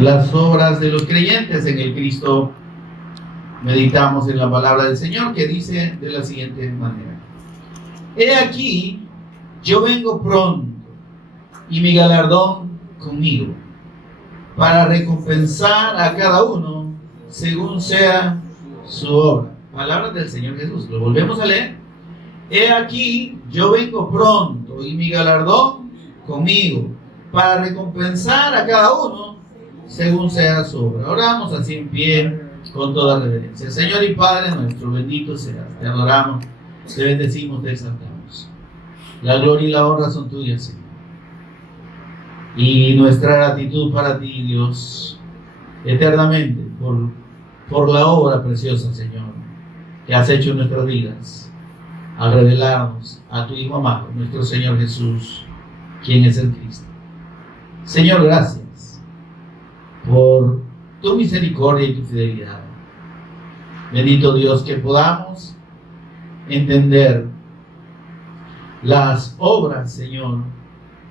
las obras de los creyentes en el Cristo. Meditamos en la palabra del Señor, que dice de la siguiente manera: He aquí, yo vengo pronto, y mi galardón conmigo, para recompensar a cada uno según sea su obra. Palabras del Señor Jesús. Lo volvemos a leer. He aquí, yo vengo pronto, y mi galardón conmigo, para recompensar a cada uno según sea su obra. Oramos así en pie, con toda reverencia. Señor y Padre nuestro, bendito seas. Te adoramos, te bendecimos, te exaltamos. La gloria y la honra son tuyas, Señor. Y nuestra gratitud para ti, Dios, eternamente, por la obra preciosa, Señor, que has hecho en nuestras vidas, al revelarnos a tu Hijo amado, nuestro Señor Jesús, quien es el Cristo. Señor, gracias por tu misericordia y tu fidelidad. Bendito Dios, que podamos entender las obras, Señor,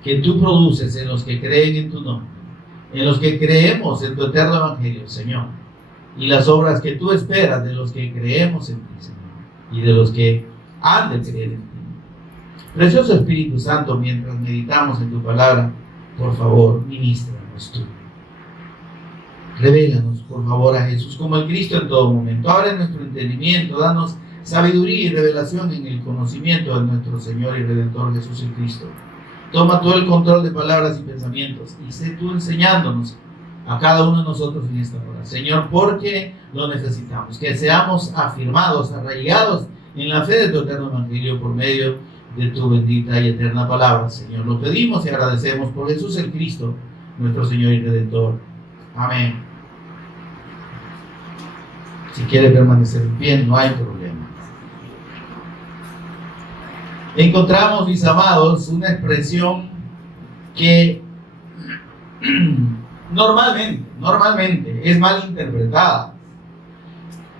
que tú produces en los que creen en tu nombre, en los que creemos en tu eterno evangelio, Señor, y las obras que tú esperas de los que creemos en ti, Señor, y de los que han de creer en ti. Precioso Espíritu Santo, mientras meditamos en tu palabra, por favor, ministranos tú. Revélanos, por favor, a Jesús como el Cristo en todo momento. Abre nuestro entendimiento, danos sabiduría y revelación en el conocimiento de nuestro Señor y Redentor Jesús el Cristo. Toma todo el control de palabras y pensamientos y sé tú enseñándonos a cada uno de nosotros en esta hora, Señor, porque lo necesitamos. Que seamos afirmados, arraigados en la fe de tu eterno evangelio por medio de tu bendita y eterna palabra, Señor. Lo pedimos y agradecemos por Jesús el Cristo, nuestro Señor y Redentor. Amén. Si quiere permanecer en pie, no hay problema. Encontramos, mis amados, una expresión que normalmente es mal interpretada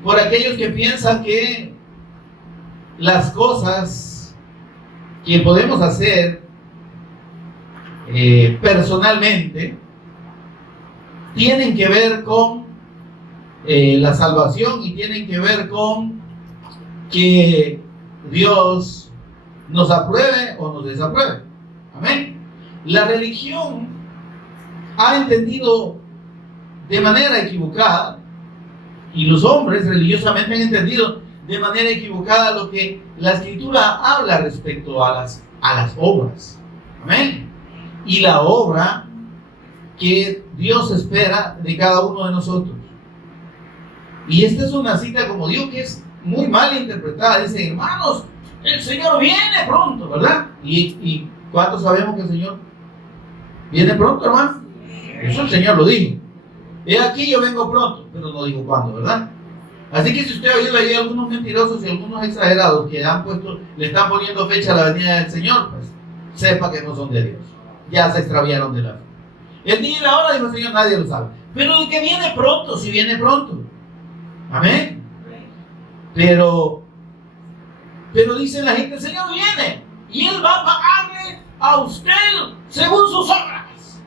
por aquellos que piensan que las cosas que podemos hacer personalmente tienen que ver con la salvación y tienen que ver con que Dios nos apruebe o nos desapruebe. Amén. La religión ha entendido de manera equivocada, y los hombres religiosamente han entendido de manera equivocada lo que la Escritura habla respecto a las obras. Amén. Y la obra que Dios espera de cada uno de nosotros. Y esta es una cita, como digo, que es muy mal interpretada. Dicen, hermanos, el Señor viene pronto, ¿verdad? ¿Y cuántos sabemos que el Señor viene pronto, hermano? Eso el Señor lo dijo. He aquí, yo vengo pronto, pero no dijo cuándo, ¿verdad? Así que si usted ha oído ahí algunos mentirosos y algunos exagerados que le están poniendo fecha a la venida del Señor, pues sepa que no son de Dios. Ya se extraviaron de la fe. El día y la hora, dijo el Señor, nadie lo sabe. Pero el que viene pronto, si viene pronto. Amén. Pero dice la gente, el Señor viene y Él va a pagarle a usted según sus obras,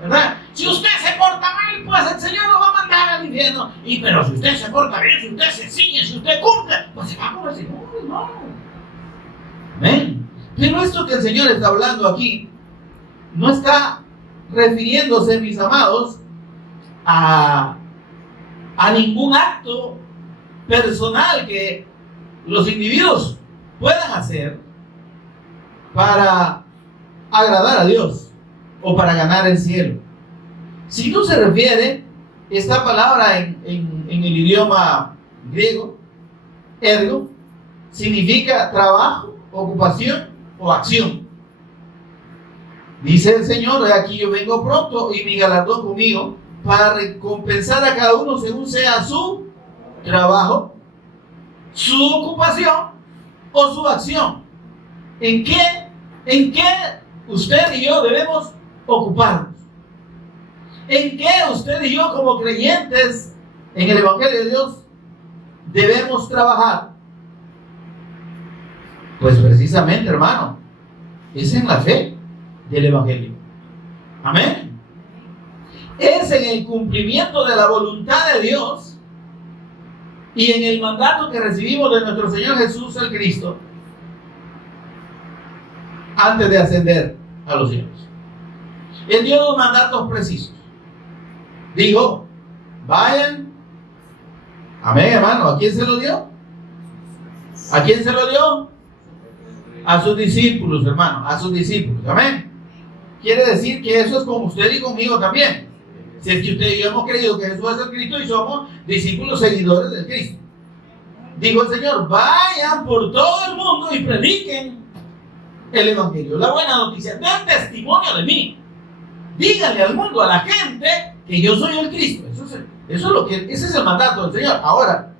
¿verdad? Si usted se porta mal, pues el Señor lo va a mandar al infierno. Pero si usted se porta bien, si usted se ciñe, si usted cumple, pues se va con el Señor. No. Amén. Pero esto que el Señor está hablando aquí no está refiriéndose, mis amados, a ningún acto personal que los individuos puedan hacer para agradar a Dios o para ganar el cielo. Si no se refiere esta palabra en el idioma griego, ergo, significa trabajo, ocupación o acción. Dice el Señor, aquí yo vengo pronto y mi galardón conmigo, para recompensar a cada uno según sea su trabajo, su ocupación o su acción. ¿En qué usted y yo debemos ocuparnos? ¿En qué usted y yo como creyentes en el Evangelio de Dios debemos trabajar? Pues precisamente, hermano, es en la fe del Evangelio. Amén. es en el cumplimiento de la voluntad de Dios y en el mandato que recibimos de nuestro Señor Jesús el Cristo antes de ascender a los cielos. Él dio dos mandatos precisos. Dijo, vayan. Amén, hermano. ¿A quién se lo dio? ¿A quién se lo dio? A sus discípulos, hermano. A sus discípulos. Amén. Quiere decir que eso es como usted y conmigo también. Si es que usted y yo hemos creído que Jesús es el Cristo y somos discípulos seguidores del Cristo. Dijo el Señor, vayan por todo el mundo y prediquen el Evangelio, la buena noticia, den testimonio de mí. Díganle al mundo, a la gente, que yo soy el Cristo. Ese es el mandato del Señor. Ahora,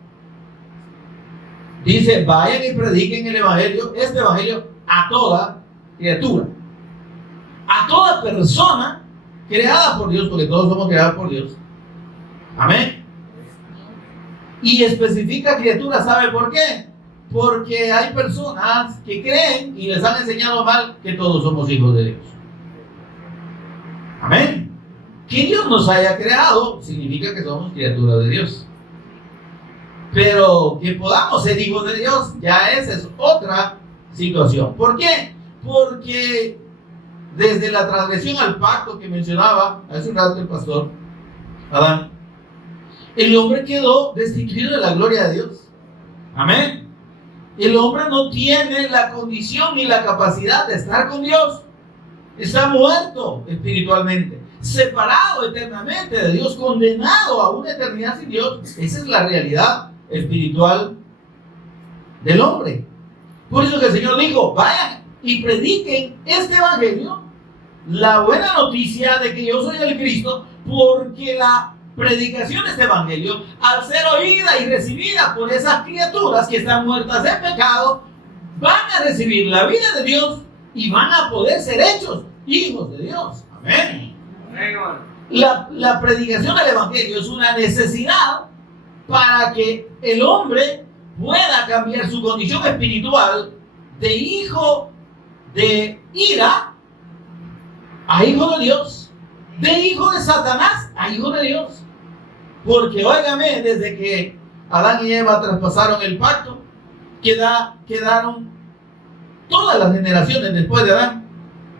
dice, vayan y prediquen el Evangelio, este Evangelio, a toda criatura, a toda persona creada por Dios, porque todos somos creados por Dios. Amén. Y especifica criatura, ¿sabe por qué? Porque hay personas que creen y les han enseñado mal que todos somos hijos de Dios. Amén. Que Dios nos haya creado significa que somos criaturas de Dios. Pero que podamos ser hijos de Dios, ya esa es otra situación. ¿Por qué? Porque desde la transgresión al pacto que mencionaba hace un rato el pastor Adán, el hombre quedó destituido de la gloria de Dios. Amén. El hombre no tiene la condición ni la capacidad de estar con Dios. Está muerto espiritualmente, separado eternamente de Dios, condenado a una eternidad sin Dios. Esa es la realidad espiritual del hombre. Por eso que el Señor dijo, vayan y prediquen este Evangelio, la buena noticia de que yo soy el Cristo, porque la predicación de este Evangelio, al ser oída y recibida por esas criaturas que están muertas en pecado, van a recibir la vida de Dios y van a poder ser hechos hijos de Dios. Amén. La predicación del Evangelio es una necesidad para que el hombre pueda cambiar su condición espiritual de hijo de ira a hijo de Dios, de hijo de Satanás a hijo de Dios. Porque, óigame, desde que Adán y Eva traspasaron el pacto, quedaron todas las generaciones después de Adán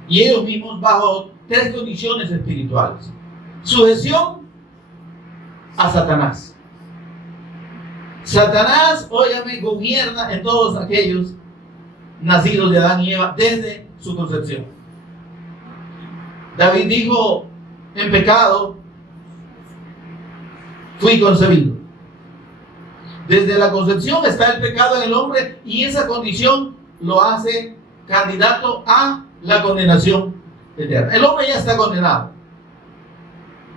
y ellos mismos bajo tres condiciones espirituales: sujeción a Satanás. Satanás, óigame, gobierna en todos aquellos nacidos de Adán y Eva desde su concepción. David dijo, en pecado fui concebido. Desde la concepción está el pecado en el hombre y esa condición lo hace candidato a la condenación eterna. El hombre ya está condenado.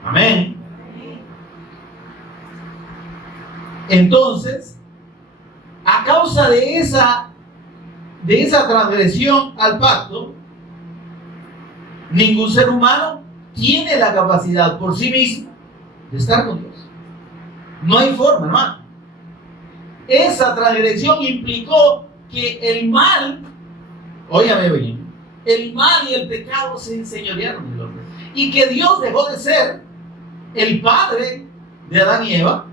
Amén. Entonces, a causa de esa transgresión al pacto, ningún ser humano tiene la capacidad por sí mismo de estar con Dios. No hay forma, hermano. Esa transgresión implicó que el mal, óyame bien, el mal y el pecado se enseñorearon del hombre. Y que Dios dejó de ser el padre de Adán y Eva.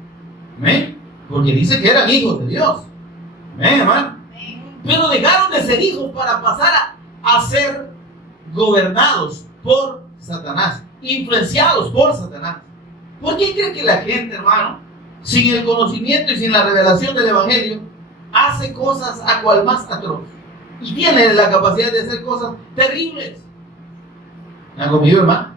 ¿Amén? Porque dice que eran hijos de Dios. ¿Amén, hermano? Pero dejaron de ser hijos para pasar a ser gobernados por Satanás, influenciados por Satanás. ¿Por qué cree que la gente, hermano, sin el conocimiento y sin la revelación del Evangelio, hace cosas a cual más atroz? Y tiene la capacidad de hacer cosas terribles. ¿Han conmigo, hermano?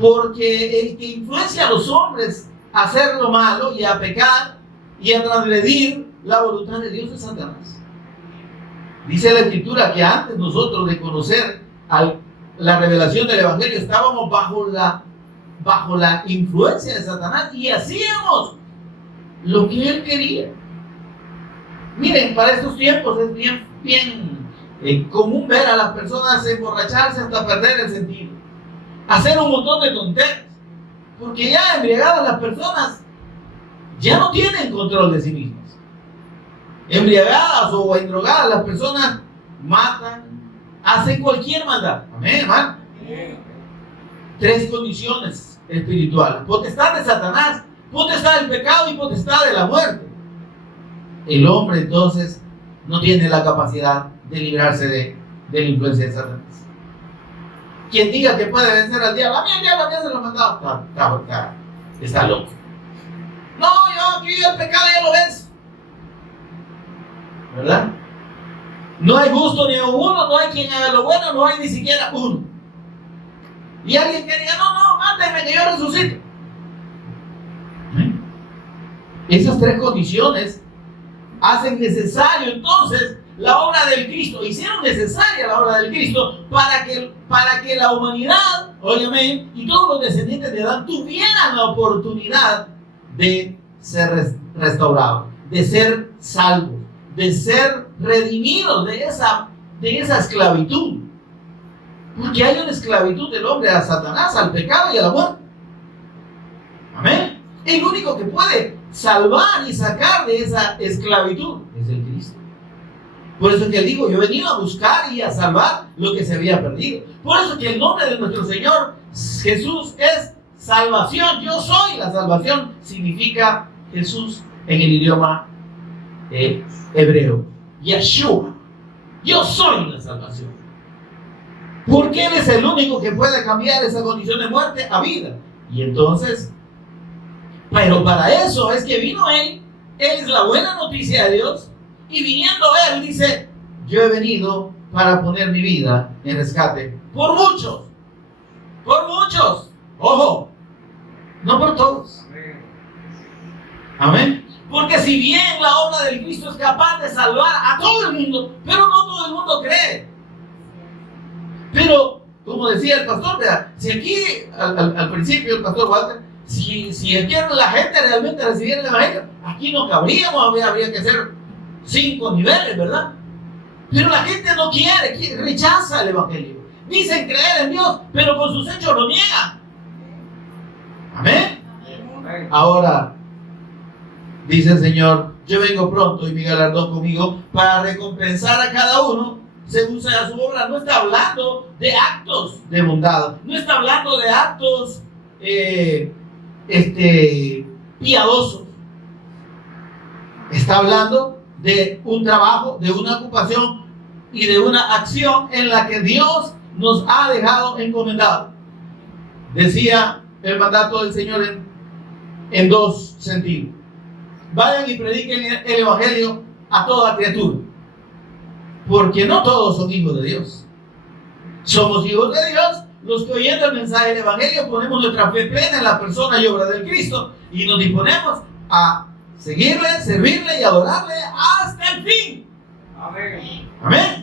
Porque el que influencia a los hombres a hacer lo malo y a pecar y a transgredir la voluntad de Dios es Satanás. Dice la Escritura que antes nosotros de conocer la revelación del Evangelio estábamos bajo la influencia de Satanás y hacíamos lo que él quería. Miren, para estos tiempos es bien común ver a las personas emborracharse hasta perder el sentido, hacer un montón de tonterías, porque ya embriagadas las personas ya no tienen control de sí mismas. Embriagadas o endrogadas las personas matan, hacen cualquier maldad. Amén, hermano. Tres condiciones espirituales, potestad de Satanás, potestad del pecado y potestad de la muerte. El hombre entonces no tiene la capacidad de librarse de la influencia de Satanás. Quien diga que puede vencer al diablo, a mí el diablo ya se lo ha mandado, está loco. No, yo aquí el pecado ya lo ves, ¿verdad? No hay justo ni uno, no hay quien haga lo bueno, no hay ni siquiera uno. Y alguien que diga, no, mátenme que yo resucito. Esas tres condiciones hacen necesario entonces la obra del Cristo. Hicieron necesaria la obra del Cristo para que la humanidad, óyeme, y todos los descendientes de Adán tuvieran la oportunidad de ser restaurados, de ser salvos, de ser redimidos de esa esclavitud. Porque hay una esclavitud del hombre a Satanás, al pecado y a la muerte. Amén. El único que puede salvar y sacar de esa esclavitud es el Cristo. Por eso es que digo, yo he venido a buscar y a salvar lo que se había perdido. Por eso es que el nombre de nuestro Señor Jesús es salvación. Yo soy la salvación. Significa Jesús en el idioma hebreo. Yeshua. Yo soy la salvación. Porque Él es el único que puede cambiar esa condición de muerte a vida. Y entonces, pero para eso es que vino Él. Él es la buena noticia de Dios. Y viniendo Él dice, yo he venido para poner mi vida en rescate por muchos. Por muchos. Ojo, no por todos. Amén. Porque si bien la obra del Cristo es capaz de salvar a todo el mundo, pero no todo el mundo cree. Pero, como decía el pastor, ¿verdad? Si aquí, al principio, el pastor Walter, si aquí la gente realmente recibiera el evangelio, aquí no cabríamos, habría que hacer 5 niveles, ¿verdad? Pero la gente no quiere, rechaza el evangelio. Dicen creer en Dios, pero con sus hechos lo niegan. Amén. Ahora, dice el Señor, yo vengo pronto y mi galardón conmigo para recompensar a cada uno según sea su obra. No está hablando de actos de bondad, no está hablando de actos piadosos. Está hablando de un trabajo, de una ocupación y de una acción en la que Dios nos ha dejado encomendados. Decía el mandato del Señor en 2 sentidos. Vayan y prediquen el evangelio a toda criatura. Porque no todos son hijos de Dios. Somos hijos de Dios los que, oyendo el mensaje del evangelio, ponemos nuestra fe plena en la persona y obra del Cristo y nos disponemos a seguirle, servirle y adorarle hasta el fin. Amén. Amén.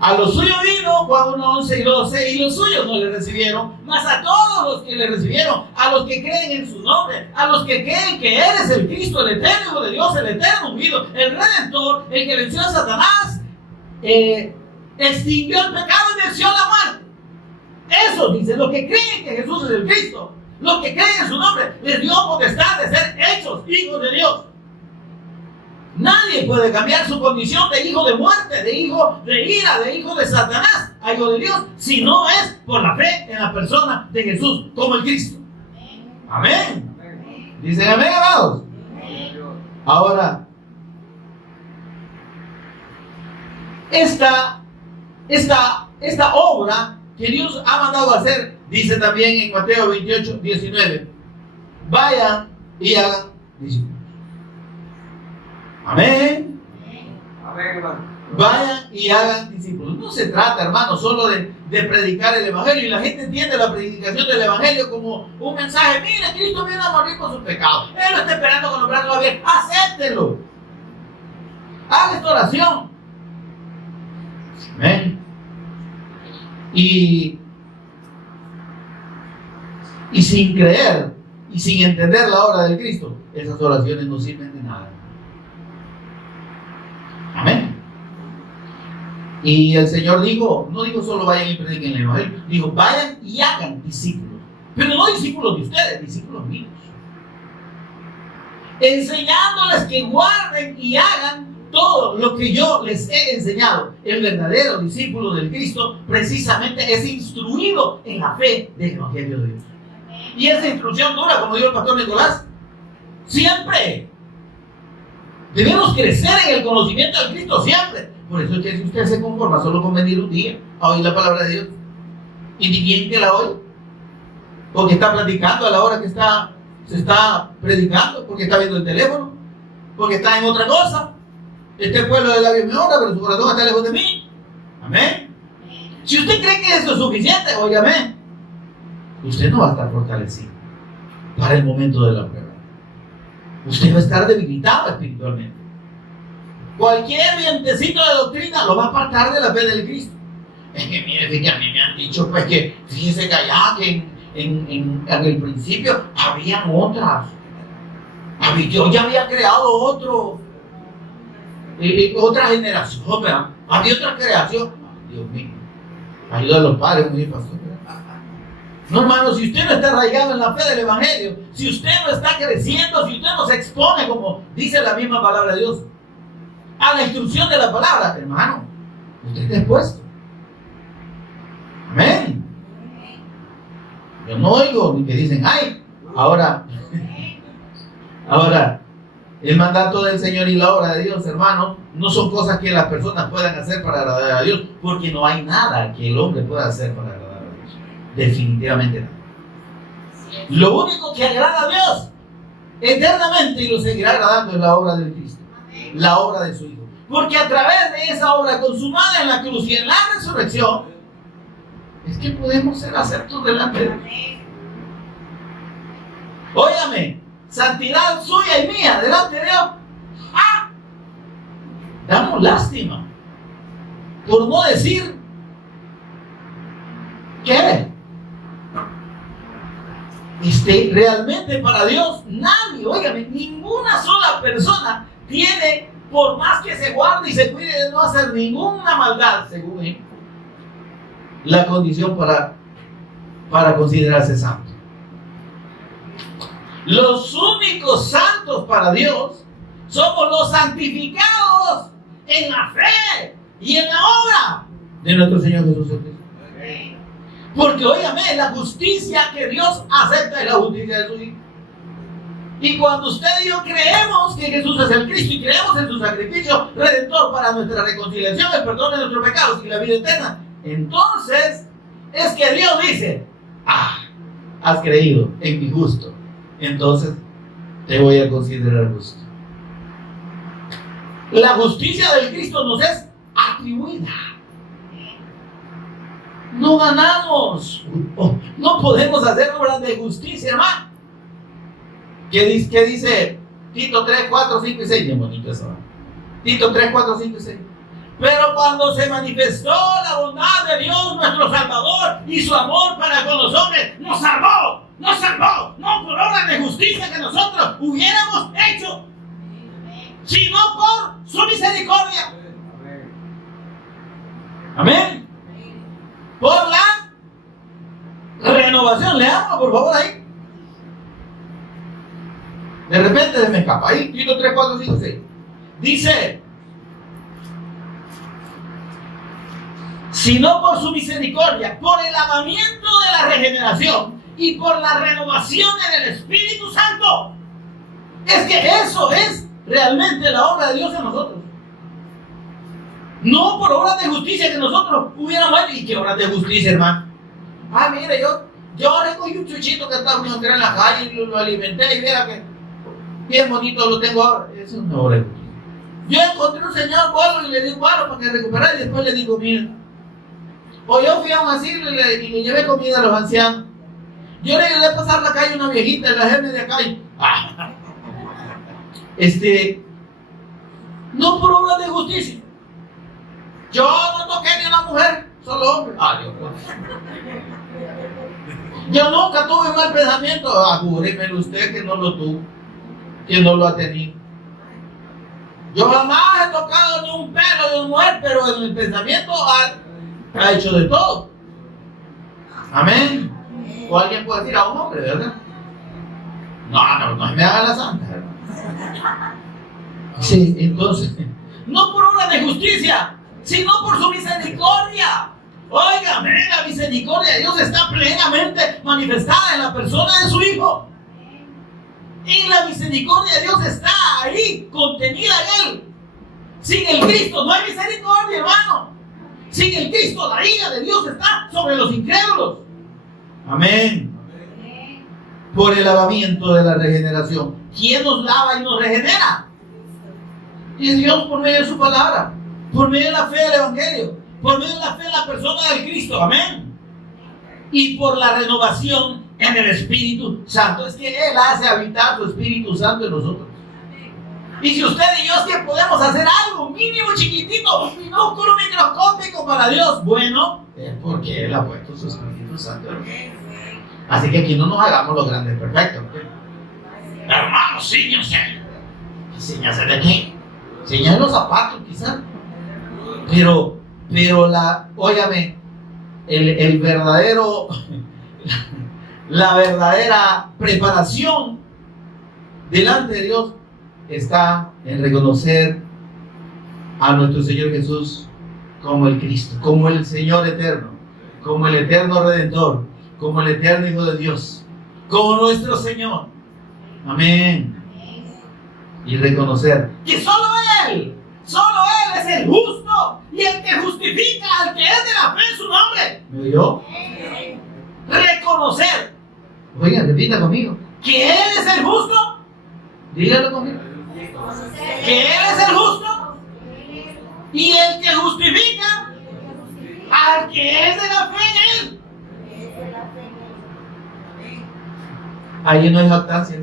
A los suyos vino, Juan 1, 11 y 12, y los suyos no le recibieron, mas a todos los que le recibieron, a los que creen en su nombre, a los que creen que Él es el Cristo, el eterno Hijo de Dios, el eterno ungido, el Redentor, el que venció a Satanás, extinguió el pecado y venció la muerte. Eso dice, los que creen que Jesús es el Cristo, los que creen en su nombre, les dio potestad de ser hechos hijos de Dios. Nadie puede cambiar su condición de hijo de muerte, de hijo de ira, de hijo de Satanás a hijo de Dios, si no es por la fe en la persona de Jesús como el Cristo. Amén. Amén. Dicen amén, amados. Amén. Ahora, esta obra que Dios ha mandado a hacer, dice también en Mateo 28, 19, vayan y hagan discípulos. Amén. Amén. Vayan y hagan discípulos. No se trata, hermano, solo de predicar el evangelio. Y la gente entiende la predicación del evangelio como un mensaje. Mira, Cristo viene a morir por sus pecados. Él lo está esperando con los brazos abiertos. Acéptelo. Haga esta oración. Amén. Y sin creer y sin entender la obra del Cristo, esas oraciones no sirven de nada. Amén. Y el Señor dijo, no dijo solo vayan y prediquen el evangelio, dijo vayan y hagan discípulos, pero no discípulos de ustedes, discípulos míos, enseñándoles que guarden y hagan todo lo que yo les he enseñado. El verdadero discípulo del Cristo precisamente es instruido en la fe del evangelio de Dios. Y esa instrucción dura, como dijo el pastor Nicolás, siempre. Debemos crecer en el conocimiento de Cristo siempre. Por eso es que si usted se conforma solo con venir un día a oír la palabra de Dios, y ni bien que la oye, porque está platicando a la hora que se está predicando, porque está viendo el teléfono, porque está en otra cosa. Este pueblo de labios me honra, pero su corazón está lejos de mí. Amén. Si usted cree que eso es suficiente, óigame, usted no va a estar fortalecido para el momento de la prueba. Usted va a estar debilitado espiritualmente. Cualquier vientecito de doctrina lo va a apartar de la fe del Cristo. Es que mire, que a mí me han dicho, pues que fíjese que allá que en el principio habían otras. Yo ya había creado otra generación, ¿verdad? Había otra creación. Dios mío, ayuda a los padres, muy pastor. No, hermano, si usted no está arraigado en la fe del Evangelio, si usted no está creciendo, si usted no se expone, como dice la misma palabra de Dios, a la instrucción de la palabra, hermano, usted está expuesto. Amén. Yo no oigo ni que dicen, ay, ahora, el mandato del Señor y la obra de Dios, hermano, no son cosas que las personas puedan hacer para agradar a Dios, porque no hay nada que el hombre pueda hacer para agradar a Dios. Definitivamente no. Lo único que agrada a Dios eternamente y lo seguirá agradando es la obra de Cristo, la obra de su Hijo. Porque a través de esa obra consumada en la cruz y en la resurrección, es que podemos ser aceptos delante de Dios. Óigame, santidad suya y mía delante de Dios. Damos lástima, por no decir que realmente para Dios nadie, óigame, ninguna sola persona tiene, por más que se guarde y se cuide de no hacer ninguna maldad, según él, la condición para considerarse santo. Los únicos santos para Dios somos los santificados en la fe y en la obra de nuestro Señor Jesucristo. Porque, óigame, la justicia que Dios acepta es la justicia de su Hijo. Y cuando usted y yo creemos que Jesús es el Cristo y creemos en su sacrificio redentor para nuestra reconciliación, el perdón de nuestros pecados y la vida eterna, entonces es que Dios dice, has creído en mi justo, entonces te voy a considerar justo. La justicia del Cristo nos es atribuida. No ganamos, no podemos hacer obras de justicia, hermano. ¿Qué dice Tito 3, 4, 5 y 6? Bien bonito eso. Tito 3, 4, 5 y 6. Pero cuando se manifestó la bondad de Dios nuestro Salvador y su amor para con los hombres, nos salvó, no por obras de justicia que nosotros hubiéramos hecho, sino por su misericordia. Amén. Por la renovación. Leamos, por favor, ahí. De repente se me escapa. Ahí, Tito 3, 4, 5, 6. Dice, sino por su misericordia, por el lavamiento de la regeneración y por la renovación en el Espíritu Santo. Es que eso es realmente la obra de Dios en nosotros. No por obras de justicia que nosotros hubiéramos hecho. ¿Y qué obras de justicia, hermano? Mire, yo recogí un chuchito que estaba en la calle y lo alimenté y mira que bien bonito lo tengo ahora. Eso es una obra de justicia. Yo encontré un señor bueno y le di un palo para que recuperara y después le di comida. O yo fui a un asilo y le llevé comida a los ancianos. Yo le ayudé a pasar la calle a una viejita en la germe de acá y... no por obras de justicia. Yo no toqué ni a una mujer, solo hombre. Dios. Yo nunca tuve un mal pensamiento. Júremelo usted que no lo tuvo, que no lo ha tenido. Yo jamás he tocado ni un pelo de una mujer, pero en el pensamiento ha hecho de todo. Amén. O alguien puede decir a un hombre, ¿verdad? No me haga la santa, hermano. Sí, entonces, no por obra de justicia, sino por su misericordia. Óigame, la misericordia de Dios está plenamente manifestada en la persona de su Hijo. Y la misericordia de Dios está ahí, contenida en Él. Sin el Cristo no hay misericordia, hermano. Sin el Cristo la ira de Dios está sobre los incrédulos. Amén. Por el lavamiento de la regeneración. ¿Quién nos lava y nos regenera? Es Dios por medio de su palabra, por medio de la fe del Evangelio, por medio de la fe en la persona del Cristo. Amén. Y por la renovación en el Espíritu Santo. Es que Él hace habitar su Espíritu Santo en nosotros. Y si usted y yo es que podemos hacer algo mínimo, chiquitito, minúsculo, microscópico para Dios, bueno, es porque Él ha puesto su Espíritu Santo en nosotros. Así que aquí no nos hagamos los grandes perfectos. Hermanos, ciñase. ¿Ciñase de qué? Ciñase los zapatos, quizás. Pero óigame, el verdadero, la verdadera preparación delante de Dios está en reconocer a nuestro Señor Jesús como el Cristo, como el Señor eterno, como el eterno Redentor, como el eterno Hijo de Dios, como nuestro Señor. Amén. Y reconocer que solo Él es el justo y el que justifica al que es de la fe en su nombre. ¿Me oyó? Reconocer. Oigan, repita conmigo. Que Él es el justo. Dígalo conmigo. Que Él es el justo y el que justifica al que es de la fe en Él. Ahí no hay jactancia.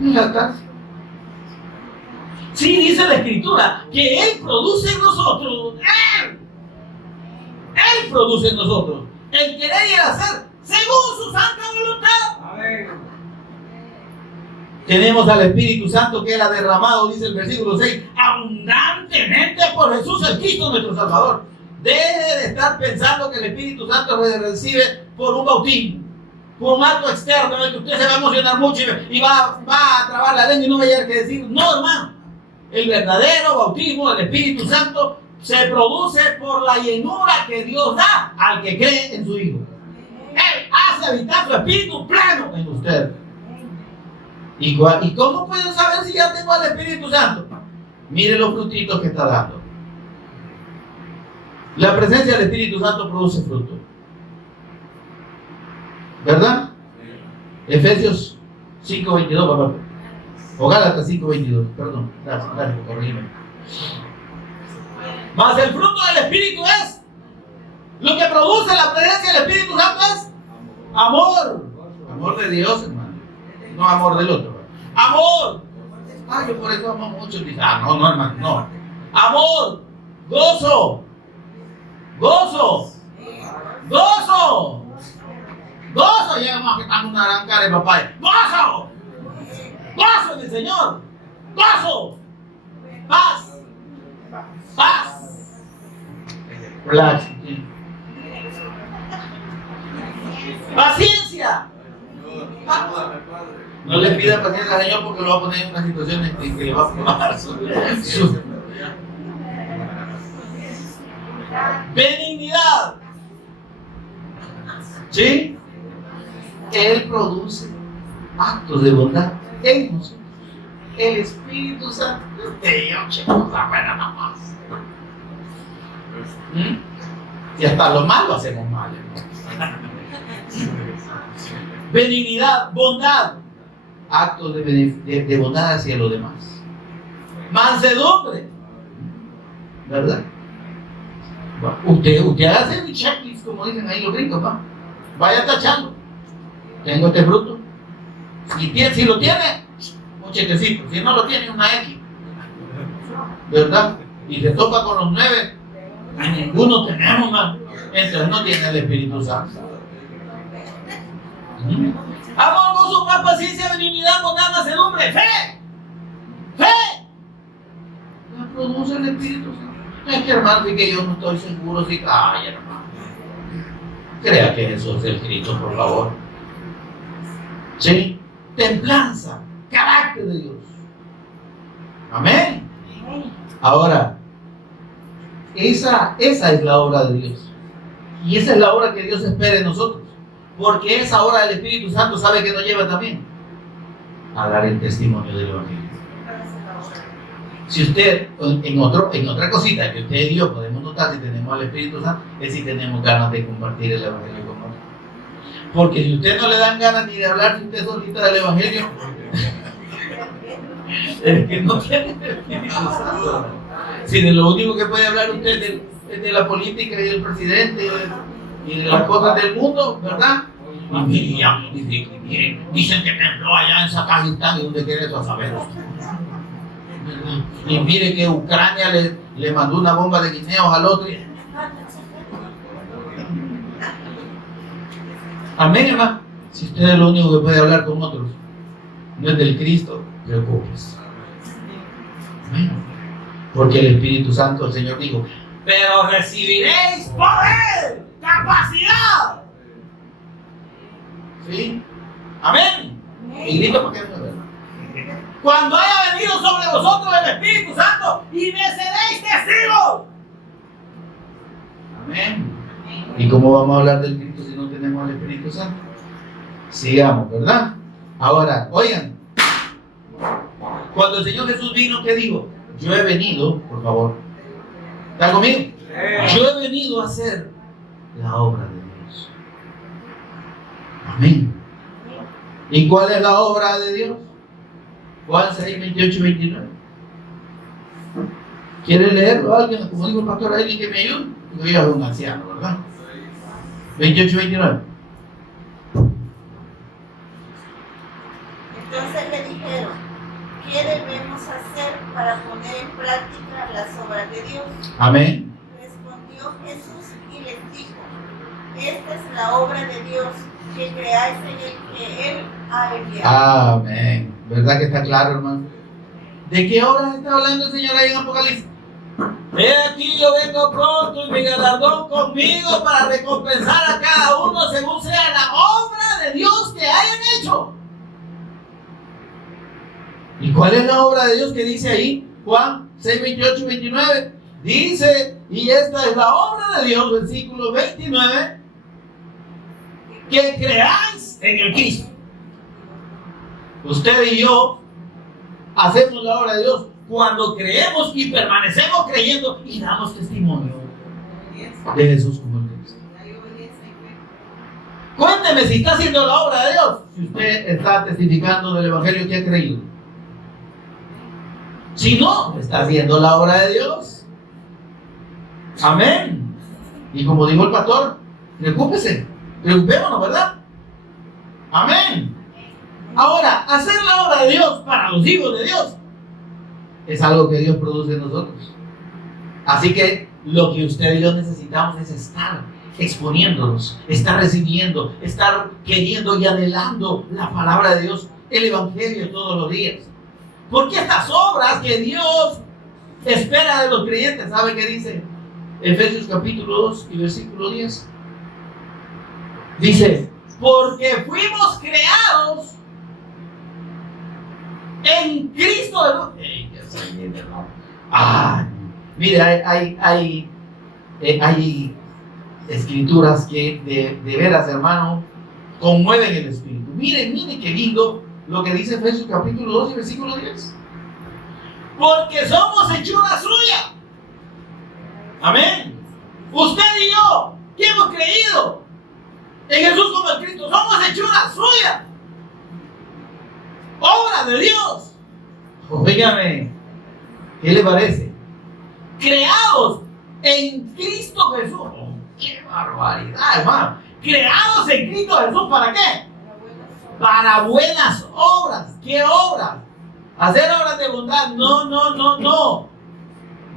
No hay jactancia. Sí, dice la Escritura que Él produce en nosotros. Él produce en nosotros el querer y el hacer según su santa voluntad. Amén. Tenemos al Espíritu Santo que Él ha derramado, dice el versículo 6, abundantemente por Jesús el Cristo nuestro Salvador. Deje de estar pensando que el Espíritu Santo se recibe por un bautismo, por un acto externo en el que usted se va a emocionar mucho y va a trabar la lengua y no va a hallar que decir. No, hermano. El verdadero bautismo del Espíritu Santo se produce por la llenura que Dios da al que cree en su Hijo. Él hace habitar su Espíritu pleno en usted. ¿Y cómo puedo saber si ya tengo al Espíritu Santo? Mire los frutitos que está dando. La presencia del Espíritu Santo produce fruto. ¿Verdad? Efesios 5:22, papá. O Gálatas 5:22, perdón, gracias por corregirme. Mas el fruto del Espíritu es, lo que produce la presencia del Espíritu Santo es amor. Amor de Dios, hermano. No amor del otro. Amor. Ay, yo por eso amo mucho. No, hermano, no. Amor, gozo, gozo, gozo, gozo. Llegamos a que estamos una gran cara de papá. Gozo. Gozo del Señor, gozo, paz, paz, relax, paciencia. No le pida paciencia al Señor porque lo va a poner en una situación en que le va a formar su benignidad. ¿Sí? Él produce actos de bondad en nosotros. El Espíritu Santo. Y hasta lo malo hacemos mal. Benignidad, bondad, actos de bondad hacia los demás. Mansedumbre, ¿verdad? Usted hace un checklist, como dicen ahí los gringos, ¿va? Vaya tachando. Tengo este fruto. Si lo tiene, un chequecito. Si no lo tiene, una X. ¿Verdad? Y se topa con los 9, y ninguno tenemos más. Entonces no tiene el Espíritu Santo. Amor, gozo, paz, paciencia, benignidad, bondad, mansedumbre, fe. Fe. La produce el Espíritu Santo. Es que, hermano, sí que yo no estoy seguro si. Ay, hermano. Crea que Jesús es el Cristo, por favor. ¿Sí? Templanza, carácter de Dios. Amén. Ahora, Esa es la obra de Dios. Y esa es la obra que Dios espera de nosotros. Porque esa obra del Espíritu Santo sabe que nos lleva también a dar el testimonio del Evangelio. Si usted, en otra cosita que usted y yo podemos notar si tenemos al Espíritu Santo, es si tenemos ganas de compartir el Evangelio con otros. Porque si usted no le dan ganas ni de hablar si usted solita del Evangelio, es que no tiene el Espíritu Santo. Si de lo único que puede hablar usted es de la política y del presidente y de las cosas del mundo, ¿verdad? Y dicen que tembló allá en Zacatlán y donde quiere eso a saber. Y mire que Ucrania le mandó una bomba de guineos al otro. Amén, hermano. Si usted es lo único que puede hablar con otros, no es del Cristo, preocúpese. Amén. Porque el Espíritu Santo, el Señor dijo, pero recibiréis poder, capacidad. ¿Sí? Amén. Y grito porque no es verdad. Cuando haya venido sobre vosotros el Espíritu Santo y me seréis testigos. Amén. ¿Y cómo vamos a hablar del Cristo si no tenemos el Espíritu Santo? Sigamos, ¿verdad? Ahora, oigan, cuando el Señor Jesús vino, ¿qué dijo? Yo he venido, por favor, ¿está conmigo? Yo he venido a hacer la obra de Dios. Amén. ¿Y cuál es la obra de Dios? Juan 6, 28 y 29. ¿Quiere leerlo alguien? Como dijo el pastor, alguien que me ayude. Yo ya soy un anciano, ¿verdad? 28 y 29. Entonces le dijeron, ¿qué debemos hacer para poner en práctica las obras de Dios? Amén. Respondió Jesús y les dijo, esta es la obra de Dios, que creáis en el que Él ha enviado. Amén. ¿Verdad que está claro, hermano? ¿De qué obras está hablando el Señor ahí en Apocalipsis? He aquí yo vengo pronto y mi galardón conmigo para recompensar a cada uno según sea la obra de Dios que hayan hecho. ¿Y cuál es la obra de Dios que dice ahí? Juan 6, 28 y 29. Dice, y esta es la obra de Dios, versículo 29, que creáis en el Cristo. Usted y yo hacemos la obra de Dios cuando creemos y permanecemos creyendo y damos testimonio de Jesús como el Cristo. Cuénteme si está haciendo la obra de Dios, si usted está testificando del Evangelio que ha creído. Si no, está haciendo la obra de Dios. Amén. Y como dijo el pastor, preocupémonos, ¿verdad? Amén. Ahora, hacer la obra de Dios para los hijos de Dios es algo que Dios produce en nosotros. Así que lo que usted y yo necesitamos es estar exponiéndonos, estar recibiendo, estar queriendo y anhelando la palabra de Dios, el Evangelio todos los días. Porque estas obras que Dios espera de los creyentes, ¿sabe qué dice? Efesios capítulo 2 y versículo 10. Dice, porque fuimos creados en Cristo. Mire, hay escrituras que de veras, hermano, conmueven el espíritu. Mire qué lindo lo que dice Efesios capítulo 2 y versículo 10. Porque somos hechura suya. Amén. Usted y yo, que hemos creído en Jesús como el Cristo, somos hechura suya. Obra de Dios. Óigame, ¿qué le parece? Creados en Cristo Jesús. Oh, ¡qué barbaridad, hermano! Creados en Cristo Jesús, ¿para qué? Para buenas obras. ¿Qué obras? Hacer obras de bondad. No.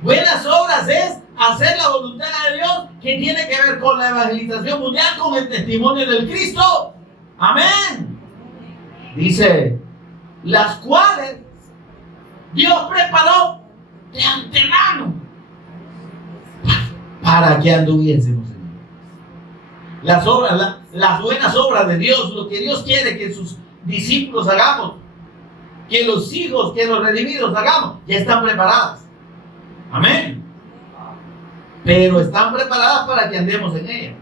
Buenas obras es hacer la voluntad de Dios, que tiene que ver con la evangelización mundial, con el testimonio del Cristo. Amén. Dice, las cuales Dios preparó de antemano para que anduviésemos en él. Las obras, las buenas obras de Dios, lo que Dios quiere que sus discípulos hagamos, que los hijos, que los redimidos hagamos, ya están preparadas. Amén. pero están preparadas para que andemos en ella.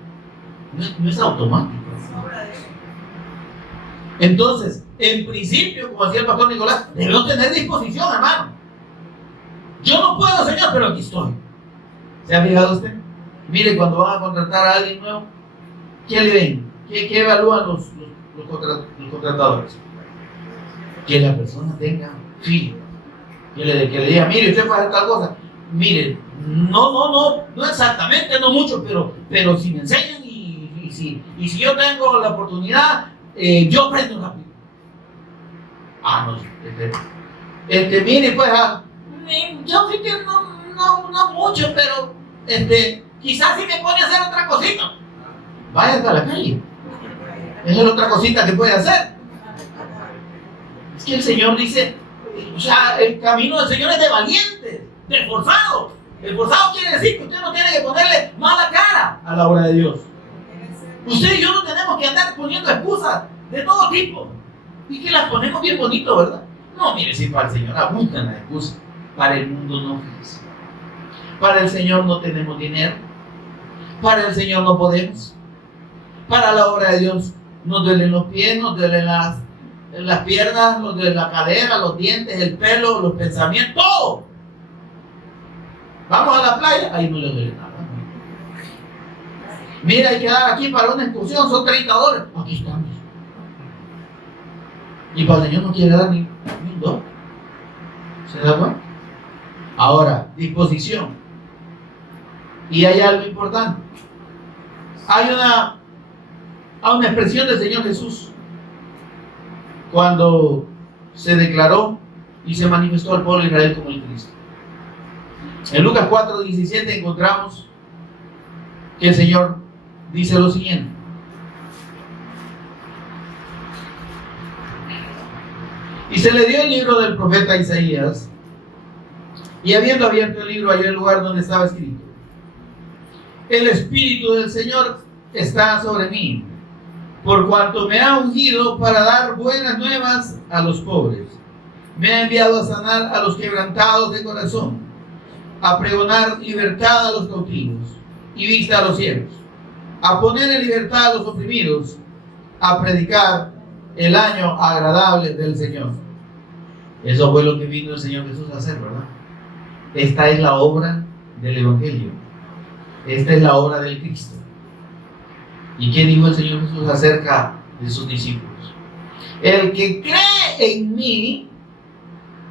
No es automático. Entonces, en principio, como decía el pastor Nicolás, debemos tener disposición, hermano. Yo no puedo, Señor, pero aquí estoy. ¿Se ha fijado usted? Mire, cuando van a contratar a alguien nuevo, ¿qué le ven? ¿Qué evalúan los contratadores? Que la persona tenga feeling. Que le diga, mire, usted puede hacer tal cosa. Mire, no exactamente, no mucho, pero si me enseñan y si yo tengo la oportunidad, yo aprendo rápido. No, mire, pues, yo sí que no mucho, pero quizás si me pone a hacer otra cosita. Vaya hasta la calle. Esa es otra cosita que puede hacer. Es que el Señor dice, o sea, el camino del Señor es de valientes, de esforzados. Esforzado quiere decir que usted no tiene que ponerle mala cara a la obra de Dios. Usted y yo no tenemos que andar poniendo excusas de todo tipo. Y que las ponemos bien bonito, ¿verdad? No, mire, si para el Señor abundan las excusas. Para el mundo no es. Para el Señor no tenemos dinero. Para el Señor no podemos. Para la obra de Dios nos duelen los pies, nos duelen las piernas, nos duele la cadera, los dientes, el pelo, los pensamientos, todo. Vamos a la playa, ahí no le duele nada. Mira, hay que dar aquí para una excursión, son $30. Aquí estamos. Y para el Señor no quiere dar ni un $2. ¿Se da cuenta? Ahora, disposición. Y hay algo importante. Hay una expresión del Señor Jesús cuando se declaró y se manifestó al pueblo de Israel como el Cristo. En Lucas 4:17 encontramos que el Señor dice lo siguiente: y se le dio el libro del profeta Isaías, y habiendo abierto el libro halló el lugar donde estaba escrito: el Espíritu del Señor está sobre mí, por cuanto me ha ungido para dar buenas nuevas a los pobres. Me ha enviado a sanar a los quebrantados de corazón, a pregonar libertad a los cautivos y vista a los ciegos, a poner en libertad a los oprimidos, a predicar el año agradable del Señor. Eso fue lo que vino el Señor Jesús a hacer, ¿verdad? Esta es la obra del Evangelio. Esta es la obra del Cristo. ¿Y qué dijo el Señor Jesús acerca de sus discípulos? El que cree en mí,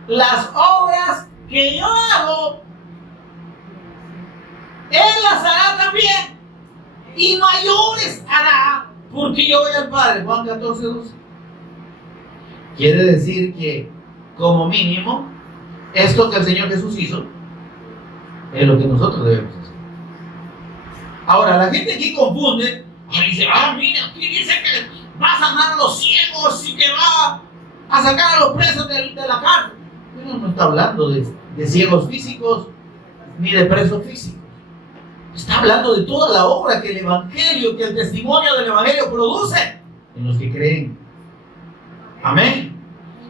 las obras que yo hago, Él las hará también, y mayores hará, porque yo voy al Padre. Juan 14:12. Quiere decir que, como mínimo, esto que el Señor Jesús hizo es lo que nosotros debemos hacer. Ahora, la gente aquí confunde y dice: mira, aquí dice que va a sanar a los ciegos y que va a sacar a los presos de la cárcel. Pero no está hablando de ciegos físicos ni de presos físicos. Está hablando de toda la obra que el Evangelio, que el testimonio del Evangelio produce en los que creen. Amén.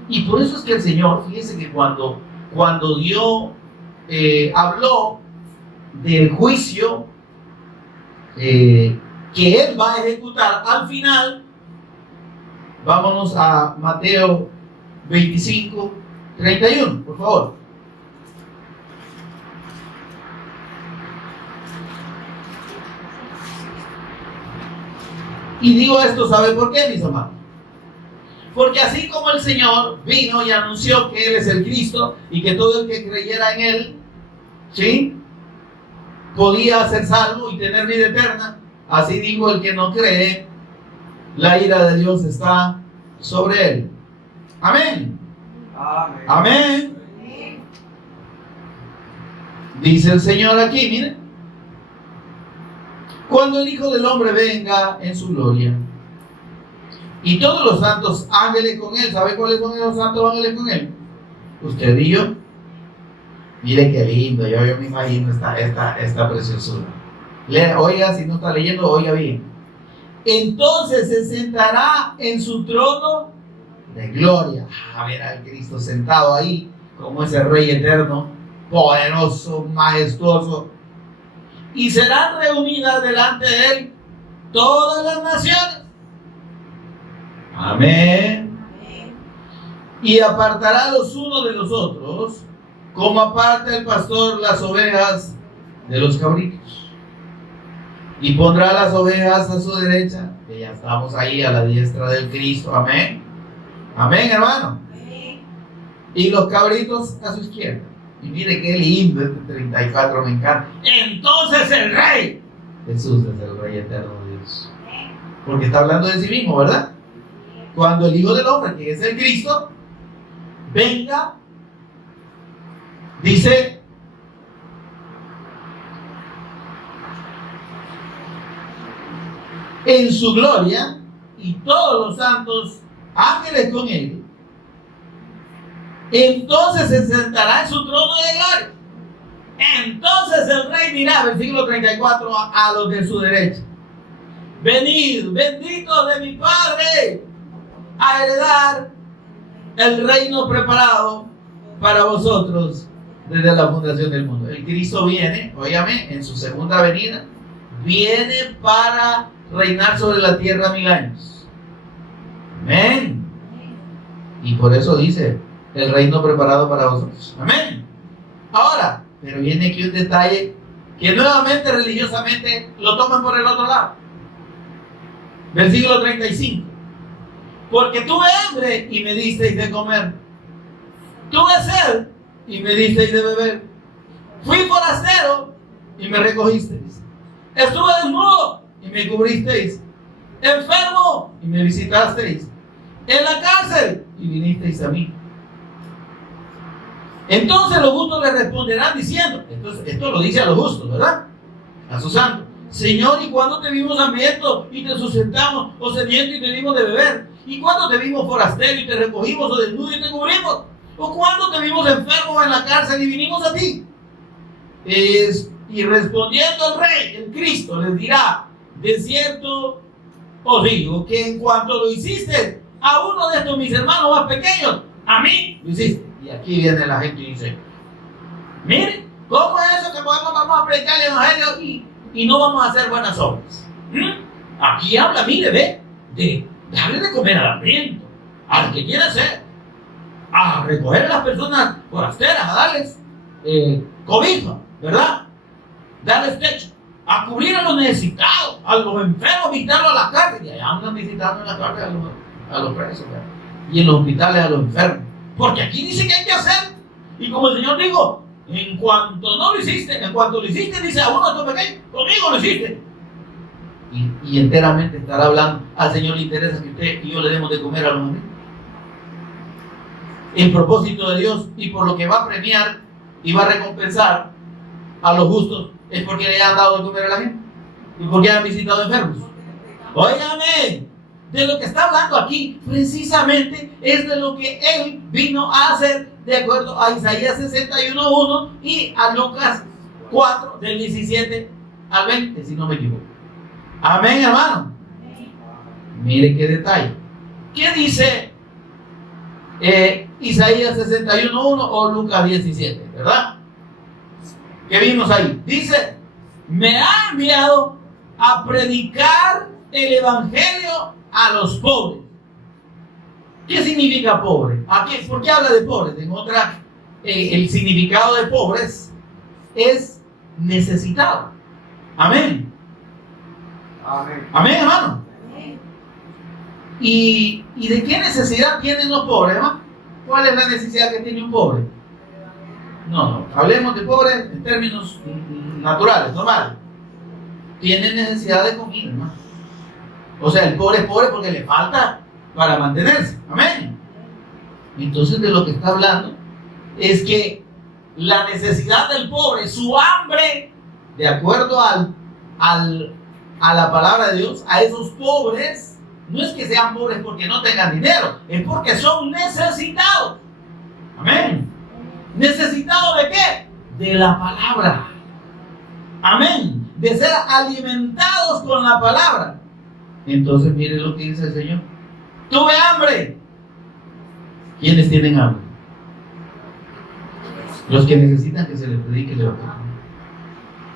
Y por eso es que el Señor, fíjense que cuando Dios habló del juicio que Él va a ejecutar al final, vámonos a Mateo 25:31, por favor. Y digo esto, ¿sabe por qué, mis hermanos? Porque así como el Señor vino y anunció que Él es el Cristo y que todo el que creyera en Él, ¿sí?, podía ser salvo y tener vida eterna, así dijo el que no cree, la ira de Dios está sobre él. Amén. Amén. Amén. Dice el Señor aquí, miren: cuando el Hijo del Hombre venga en su gloria y todos los santos ángeles con Él. ¿Sabe cuáles son esos santos ángeles con Él? Usted y yo. Mire qué lindo, yo me imagino esta preciosura. Oiga, si no está leyendo, oiga bien. Entonces se sentará en su trono de gloria. A ver al Cristo sentado ahí como ese Rey eterno, poderoso, majestuoso. y serán reunidas delante de él todas las naciones. Amén. Y apartará los unos de los otros, como aparta el pastor las ovejas de los cabritos. Y pondrá las ovejas a su derecha, que ya estamos ahí a la diestra del Cristo. Amén. Amén, hermano. Y los cabritos a su izquierda. Y mire qué lindo este 34, me encanta. Entonces el Rey Jesús es el Rey eterno de Dios. Porque está hablando de sí mismo, ¿verdad? Cuando el Hijo del Hombre, que es el Cristo, venga, dice, en su gloria, y todos los santos ángeles con él, entonces se sentará en su trono de gloria. Entonces el Rey dirá, versículo 34, a los de su derecha: venid, benditos de mi Padre, a heredar el reino preparado para vosotros desde la fundación del mundo. El Cristo viene, óigame, en su segunda venida, viene para reinar sobre la tierra 1000 años. Amén. Y por eso dice, el reino preparado para vosotros. Amén. Ahora, pero viene aquí un detalle que nuevamente religiosamente lo toman por el otro lado. Versículo 35. Porque tuve hambre y me disteis de comer. Tuve sed y me disteis de beber. Fui forastero y me recogisteis. Estuve desnudo y me cubristeis. Enfermo y me visitasteis. En la cárcel y vinisteis a mí. Entonces los justos le responderán diciendo, esto lo dice a los justos, ¿verdad? A sus santos: Señor, ¿y cuándo te vimos hambriento y te sustentamos, o sediento y te dimos de beber? ¿Y cuándo te vimos forastero y te recogimos, o desnudo y te cubrimos? ¿O cuándo te vimos enfermo en la cárcel y vinimos a ti? Y respondiendo el Rey, el Cristo, les dirá: de cierto os digo que en cuanto lo hiciste a uno de estos mis hermanos más pequeños, a mí lo hiciste. Y aquí viene la gente y dice: miren, ¿cómo es eso que vamos a predicar el evangelio y no vamos a hacer buenas obras? Aquí habla, mire, ve, de darle de comer al hambriento, al que quiera hacer, a recoger a las personas forasteras, a darles cobija, ¿verdad? Darles techo, a cubrir a los necesitados, a los enfermos, visitarlos a la cárcel. Y allá andan visitando en la cárcel a los presos, ¿verdad? Y en los hospitales a los enfermos. Porque aquí dice que hay que hacer. Y como el Señor dijo, en cuanto no lo hiciste, en cuanto lo hiciste, dice a uno de estos pequeños, conmigo lo hiciste. Y enteramente estará hablando: al Señor le interesa que usted y yo le demos de comer a los amigos. En propósito de Dios, y por lo que va a premiar y va a recompensar a los justos, es porque le han dado de comer a la gente y porque han visitado enfermos. Óigame, de lo que está hablando aquí precisamente es de lo que Él vino a hacer, de acuerdo a Isaías 61:1 y a Lucas 4 del 17 al 20, si no me equivoco. Amén, hermano. Mire qué detalle. ¿Qué dice Isaías 61:1 o Lucas 17, verdad? ¿Qué vimos ahí? Dice: me ha enviado a predicar el evangelio a los pobres. ¿Qué significa pobre? ¿Por qué habla de pobres? En otra, el significado de pobres es necesitado. Amén. Amén. Amén, hermano. ¿Y de qué necesidad tienen los pobres, hermano? ¿Cuál es la necesidad que tiene un pobre? No, hablemos de pobres en términos naturales, normales. Tienen necesidad de comida, hermano. O sea, el pobre es pobre porque le falta para mantenerse. Amén. Entonces, de lo que está hablando es que la necesidad del pobre, su hambre, de acuerdo a la palabra de Dios, a esos pobres, no es que sean pobres porque no tengan dinero, es porque son necesitados. Amén. ¿Necesitados de qué? De la palabra. Amén. De ser alimentados con la palabra. Entonces, mire lo que dice el Señor: tuve hambre. ¿Quiénes tienen hambre? Los que necesitan que se les predique el evangelio.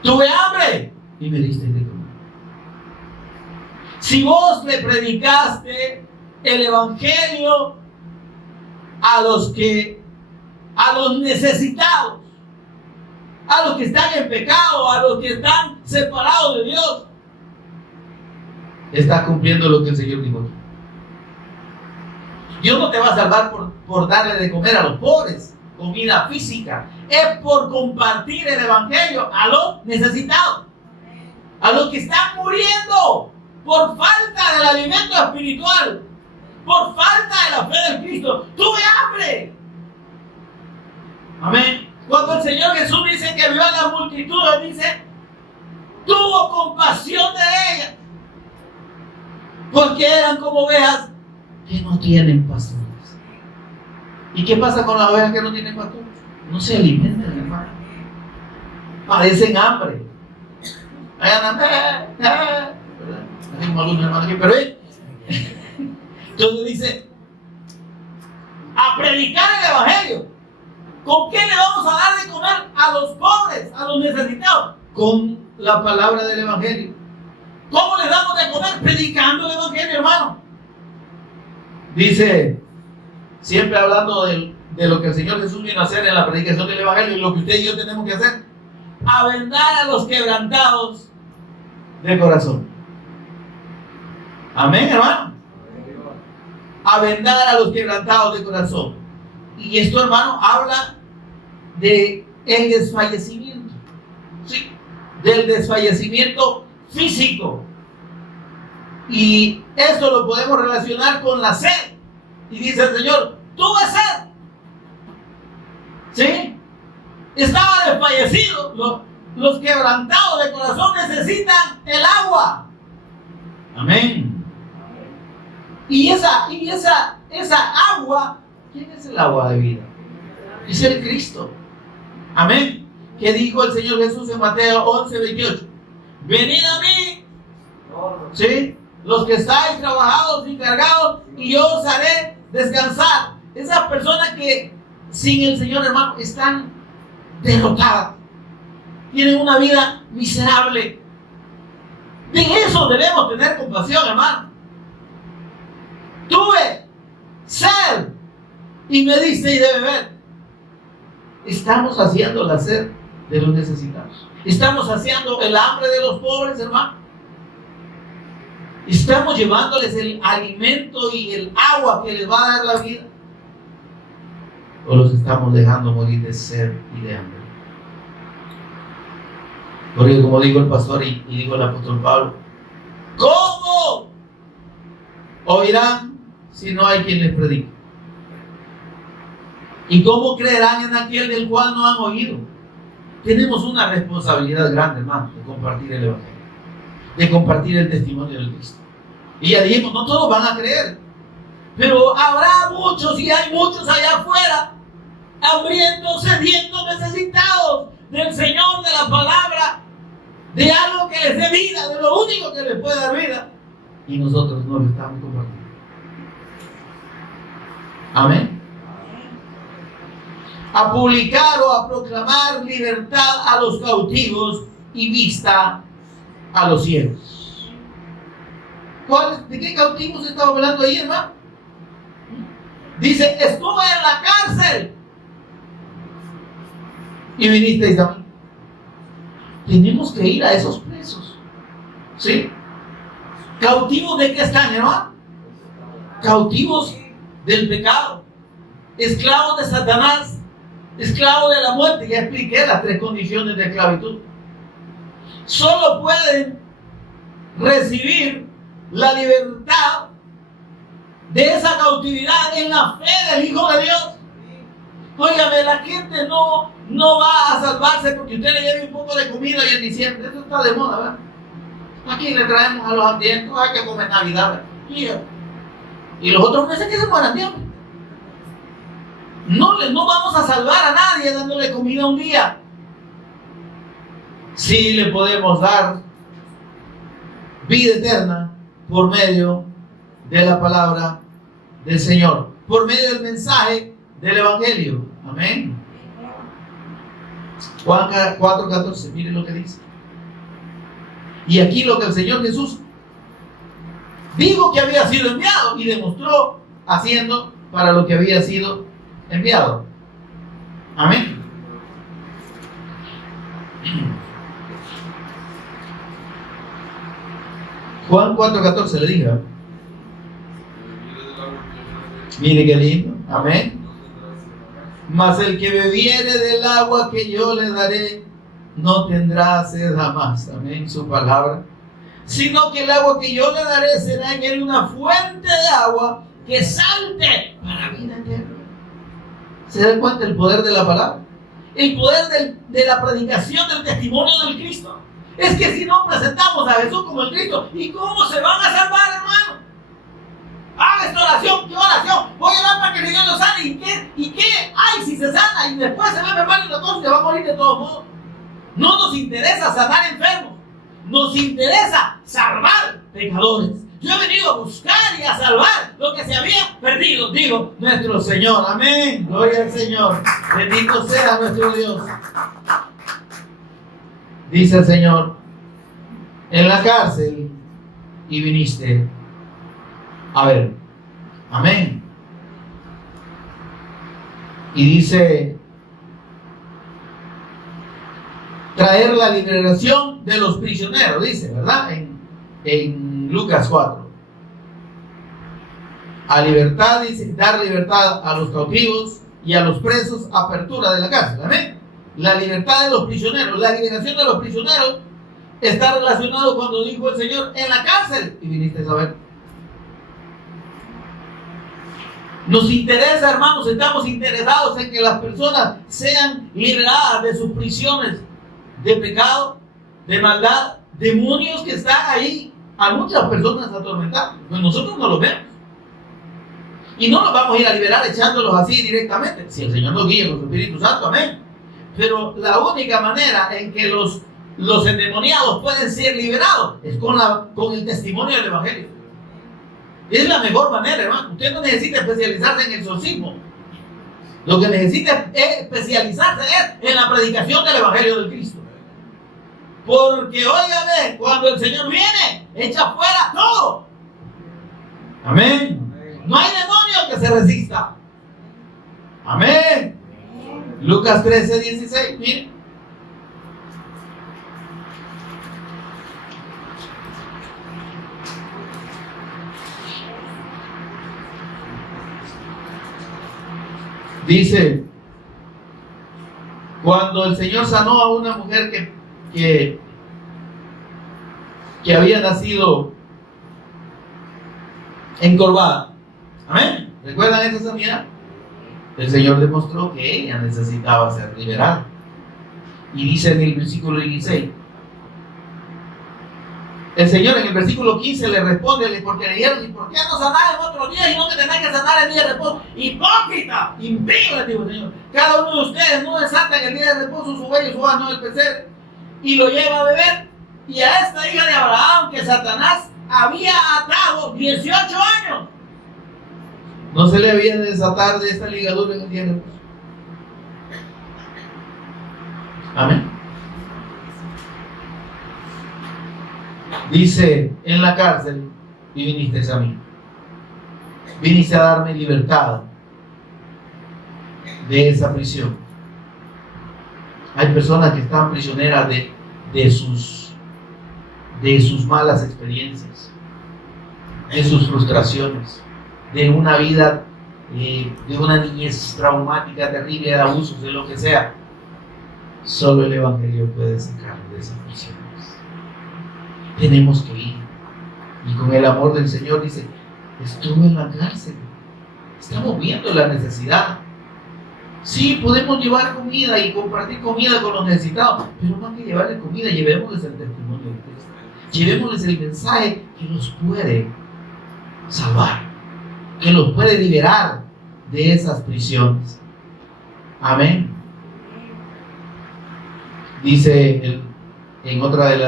Tuve hambre y me diste de comer. Si vos le predicaste el evangelio a los necesitados, a los que están en pecado, a los que están separados de Dios, estás cumpliendo lo que el Señor dijo. Dios no te va a salvar por darle de comer a los pobres, comida física. Es por compartir el evangelio a los necesitados, a los que están muriendo por falta del alimento espiritual, por falta de la fe del Cristo. Tuve hambre. Amén. Cuando el Señor Jesús dice que vio a la multitud, Él dice, tuvo compasión de ellas, porque eran como ovejas que no tienen pastores. ¿Y qué pasa con las ovejas que no tienen pastores? No se alimentan, hermano. Padecen hambre. Tengo algunos hermanos aquí, pero entonces dice, a predicar el evangelio. ¿Con qué le vamos a dar de comer a los pobres, a los necesitados? Con la palabra del evangelio. ¿Cómo les damos de comer? Predicando el evangelio, hermano. Dice, siempre hablando de lo que el Señor Jesús vino a hacer en la predicación del evangelio y lo que usted y yo tenemos que hacer: a vendar a los quebrantados de corazón. Amén, hermano. A vendar a los quebrantados de corazón. Y esto, hermano, habla de el desfallecimiento, ¿sí? Del desfallecimiento físico. Y esto lo podemos relacionar con la sed. Y dice el Señor, tuve sed, ¿sí? Estaba desfallecido. Los quebrantados de corazón necesitan el agua. Amén. Y esa agua, ¿quién es el agua de vida? Es el Cristo. Amén. ¿Qué dijo el Señor Jesús en Mateo 11:28? Venid a mí, ¿sí?, los que estáis trabajados y cargados, y yo os haré descansar. Esas personas que sin el Señor, hermano, están derrotadas, tienen una vida miserable. De eso debemos tener compasión, hermano. Tuve sed y me diste de beber. Estamos haciendo la sed de los necesitados. Estamos haciendo el hambre de los pobres, hermano. Estamos llevándoles el alimento y el agua que les va a dar la vida. O los estamos dejando morir de sed y de hambre. Porque como dijo el pastor y dijo el apóstol Pablo, ¿cómo oirán si no hay quien les predique? ¿Y cómo creerán en aquel del cual no han oído? Tenemos una responsabilidad grande, hermano, de compartir el evangelio, de compartir el testimonio de Cristo. Y ya dijimos, no todos van a creer, pero habrá muchos, y hay muchos allá afuera, hambrientos, sedientos, necesitados del Señor, de la palabra, de algo que les dé vida, de lo único que les puede dar vida, y nosotros no lo estamos compartiendo. Amén. A publicar o a proclamar libertad a los cautivos y vista a los ciegos. ¿De qué cautivos estamos hablando ahí, hermano? Dice, estuve en la cárcel y vinisteis a mí. Tenemos que ir a esos presos, ¿sí? ¿Cautivos de qué están, hermano? Cautivos del pecado, esclavos de Satanás, esclavos de la muerte. Ya expliqué las 3 condiciones de esclavitud. Solo pueden recibir la libertad de esa cautividad en la fe del Hijo de Dios. Óigame, la gente no va a salvarse porque usted le lleve un poco de comida y en diciembre. Eso está de moda, ¿verdad? Aquí le traemos a los hambrientos, hay que comer Navidad, ¿verdad? Y los otros meses que se mueran de hambre. No vamos a salvar a nadie dándole comida un día. Sí le podemos dar vida eterna por medio de la palabra del Señor, por medio del mensaje del Evangelio. Amén. Juan 4:14, mire lo que dice. Y aquí lo que el Señor Jesús dijo que había sido enviado y demostró haciendo para lo que había sido enviado. Amén. Juan 4:14 le diga. Mire qué lindo. Amén. Mas el que bebiere del agua que yo le daré no tendrá sed jamás. Amén. Su palabra. Sino que el agua que yo le daré será en él una fuente de agua que salte para vida eterna. ¿Se da cuenta el poder de la palabra? El poder de la predicación del testimonio del Cristo. Es que si no presentamos a Jesús como el Cristo, ¿y cómo se van a salvar, hermano? Haga esta oración, ¿qué oración? Voy a orar para que el Señor lo sane. ¿Y qué hay si se sana y después se va a enfermar y nosotros se va a morir de todos modos? No nos interesa sanar enfermos, nos interesa salvar pecadores. Yo he venido a buscar y a salvar lo que se había perdido, digo, nuestro Señor. Amén. Gloria al Señor. Bendito sea nuestro Dios. Dice el Señor, en la cárcel y viniste a ver. Amén. Y dice, traer la liberación de los prisioneros, dice, ¿verdad? En Lucas 4. A libertad, dice, dar libertad a los cautivos y a los presos, apertura de la cárcel. Amén. La libertad de los prisioneros, la liberación de los prisioneros está relacionado cuando dijo el Señor, en la cárcel y viniste a ver. Nos interesa, hermanos, estamos interesados en que las personas sean liberadas de sus prisiones de pecado, de maldad, demonios que están ahí a muchas personas atormentadas. Pues nosotros no los vemos. Y no los vamos a ir a liberar echándolos así directamente. Si el Señor nos guía con su Espíritu Santo, amén. Pero la única manera en que los endemoniados pueden ser liberados es con el testimonio del Evangelio. Es la mejor manera, hermano. Usted no necesita especializarse en el exorcismo. Lo que necesita es especializarse en la predicación del Evangelio de Cristo. Porque, óigame, cuando el Señor viene, echa fuera todo. Amén. No hay demonio que se resista. Amén. Lucas 13:16, miren. Dice, cuando el Señor sanó a una mujer que había nacido encorvada. Amén. ¿Recuerdan esa sanidad? El Señor demostró que ella necesitaba ser liberada. Y dice en el versículo 16, el Señor en el versículo 15 le responde, porque le dijeron, ¿y por qué no sanar en otro día y no que tenés que sanar el día de reposo? Hipócrita, impío, le dijo el Señor. Cada uno de ustedes no desata en el día de reposo su buey y su asno del pesebre y lo lleva a beber. Y a esta hija de Abraham que Satanás había atado 18 años, no se le había de desatar de esta ligadura en el día de reposo. Amén. Dice, en la cárcel y viniste a mí. Viniste a darme libertad de esa prisión. Hay personas que están prisioneras de sus malas experiencias, de sus frustraciones, de una vida, de una niñez traumática, terrible, de abusos, de lo que sea. Solo el Evangelio puede sacarlo de esas prisiones. Tenemos que ir. Y con el amor del Señor dice, estuve en la cárcel. Estamos viendo la necesidad. Sí, podemos llevar comida y compartir comida con los necesitados, pero más que llevarles comida, llevémosles el testimonio de Cristo. Llevémosles el mensaje que los puede salvar, que los puede liberar de esas prisiones. Amén. Dice en otra de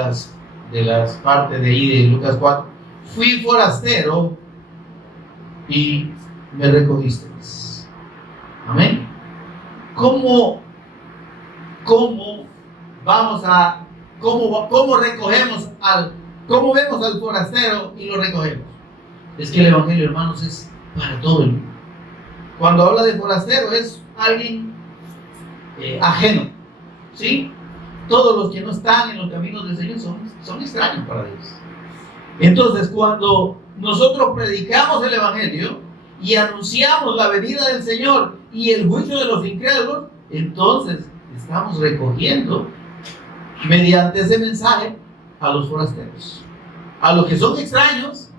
las partes de ahí de Lucas 4, fui forastero y me recogisteis. Amén. ¿Cómo vamos a ¿Cómo recogemos cómo vemos al forastero y lo recogemos? Es que el evangelio, hermanos, es para todo el mundo. Cuando habla de forastero es alguien ajeno, ¿sí? Todos los que no están en los caminos del Señor son extraños para Dios. Entonces, cuando nosotros predicamos el evangelio y anunciamos la venida del Señor y el juicio de los incrédulos, entonces estamos recogiendo mediante ese mensaje a los forasteros, a los que son extraños,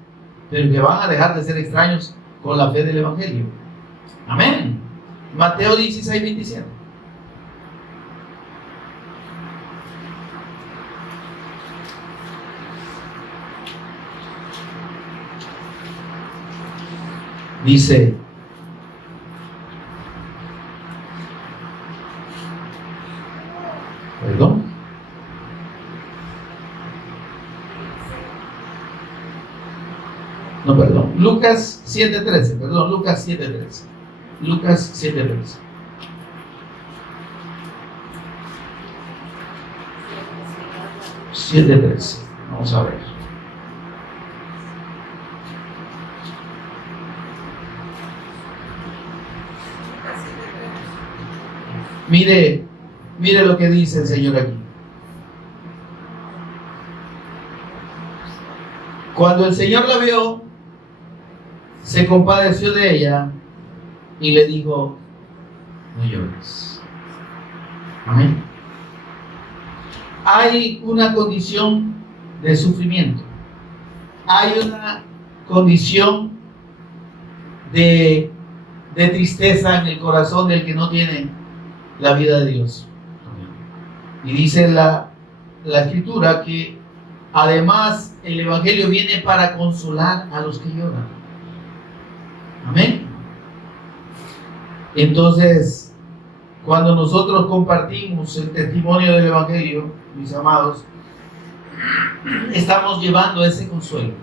pero que van a dejar de ser extraños con la fe del evangelio. Amén. Mateo 16, 27. Dice: perdón. No, perdón. Lucas 7:13. Perdón, Lucas 7:13. Lucas 7:13. Vamos a ver. Mire lo que dice el Señor aquí. Cuando el Señor la vio, se compadeció de ella y le dijo: no llores. Amén. Hay una condición de sufrimiento. Hay una condición de tristeza en el corazón del que no tiene la vida de Dios. Y dice la Escritura que además el evangelio viene para consolar a los que lloran. Amén. Entonces, cuando nosotros compartimos el testimonio del evangelio, mis amados, estamos llevando ese consuelo.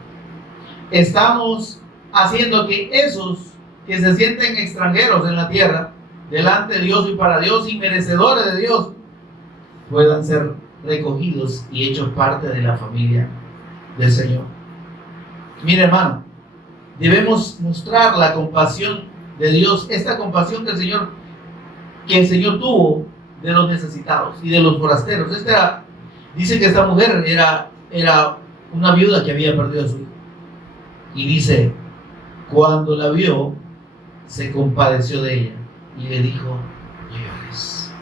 Estamos haciendo que esos que se sienten extranjeros en la tierra, delante de Dios y para Dios, y merecedores de Dios, puedan ser recogidos y hechos parte de la familia del Señor. Mire, hermano, debemos mostrar la compasión de Dios, esta compasión que el Señor tuvo de los necesitados y de los forasteros. Dice que esta mujer era una viuda que había perdido a su hijo. Y dice, cuando la vio, se compadeció de ella y le dijo: no llores.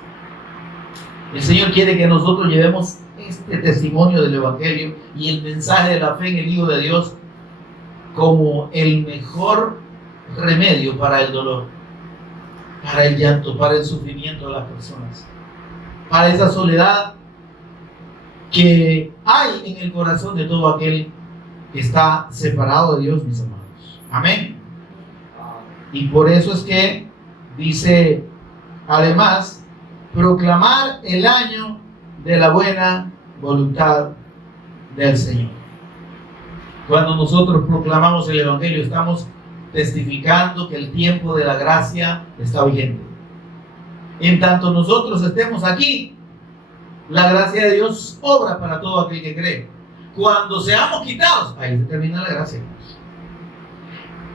El Señor quiere que nosotros llevemos este testimonio del evangelio y el mensaje de la fe en el Hijo de Dios como el mejor remedio para el dolor, para el llanto, para el sufrimiento de las personas, para esa soledad que hay en el corazón de todo aquel que está separado de Dios, mis amados. Amén. Y por eso es que dice, además, proclamar el año de la buena voluntad del Señor. Cuando nosotros proclamamos el evangelio, estamos testificando que el tiempo de la gracia está vigente. En tanto nosotros estemos aquí, la gracia de Dios obra para todo aquel que cree. Cuando seamos quitados, ahí se termina la gracia.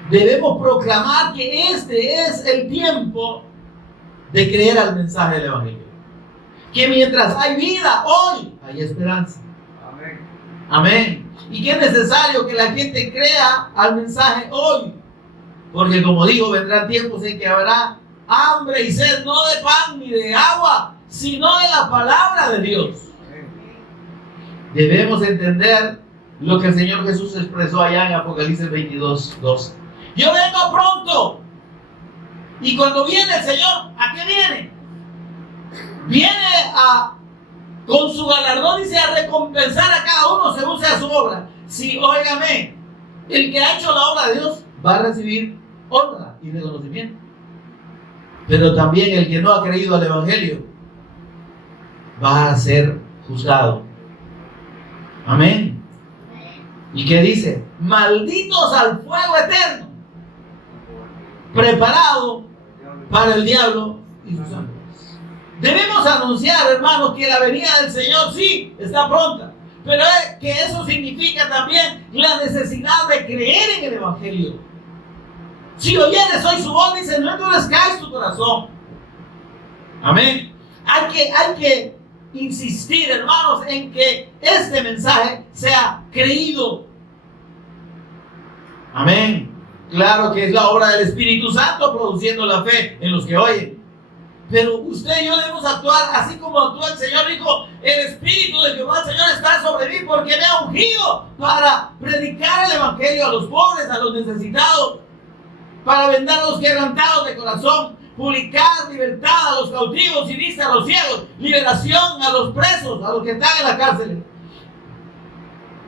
Debemos proclamar que este es el tiempo de creer al mensaje del evangelio. Que mientras hay vida, hoy hay esperanza. Amén. Amén. Y que es necesario que la gente crea al mensaje hoy. Porque como digo, vendrán tiempos en que habrá hambre y sed, no de pan ni de agua, sino de la palabra de Dios. Debemos entender lo que el Señor Jesús expresó allá en Apocalipsis 22:12. Yo vengo pronto. Y cuando viene el Señor, ¿a qué viene? Viene con su galardón, dice, a recompensar a cada uno según sea su obra. Sí, óigame, el que ha hecho la obra de Dios va a recibir honra y reconocimiento. Pero también el que no ha creído al evangelio va a ser juzgado. Amén. ¿Y qué dice? Malditos al fuego eterno, preparado para el diablo y sus ángeles. Debemos anunciar, hermanos, que la venida del Señor sí está pronta, pero que eso significa también la necesidad de creer en el Evangelio. Si oyeres hoy su voz, dice, no endurezcáis tu corazón. Amén. Hay que insistir, hermanos, en que este mensaje sea creído. Amén. Claro que es la obra del Espíritu Santo produciendo la fe en los que oyen. Pero usted y yo debemos actuar así como actúa el Señor. Dijo, el Espíritu de Jehová, el Señor, está sobre mí porque me ha ungido para predicar el Evangelio a los pobres, a los necesitados, para vendar a los quebrantados de corazón, publicar libertad a los cautivos y vista a los ciegos, liberación a los presos, a los que están en la cárcel.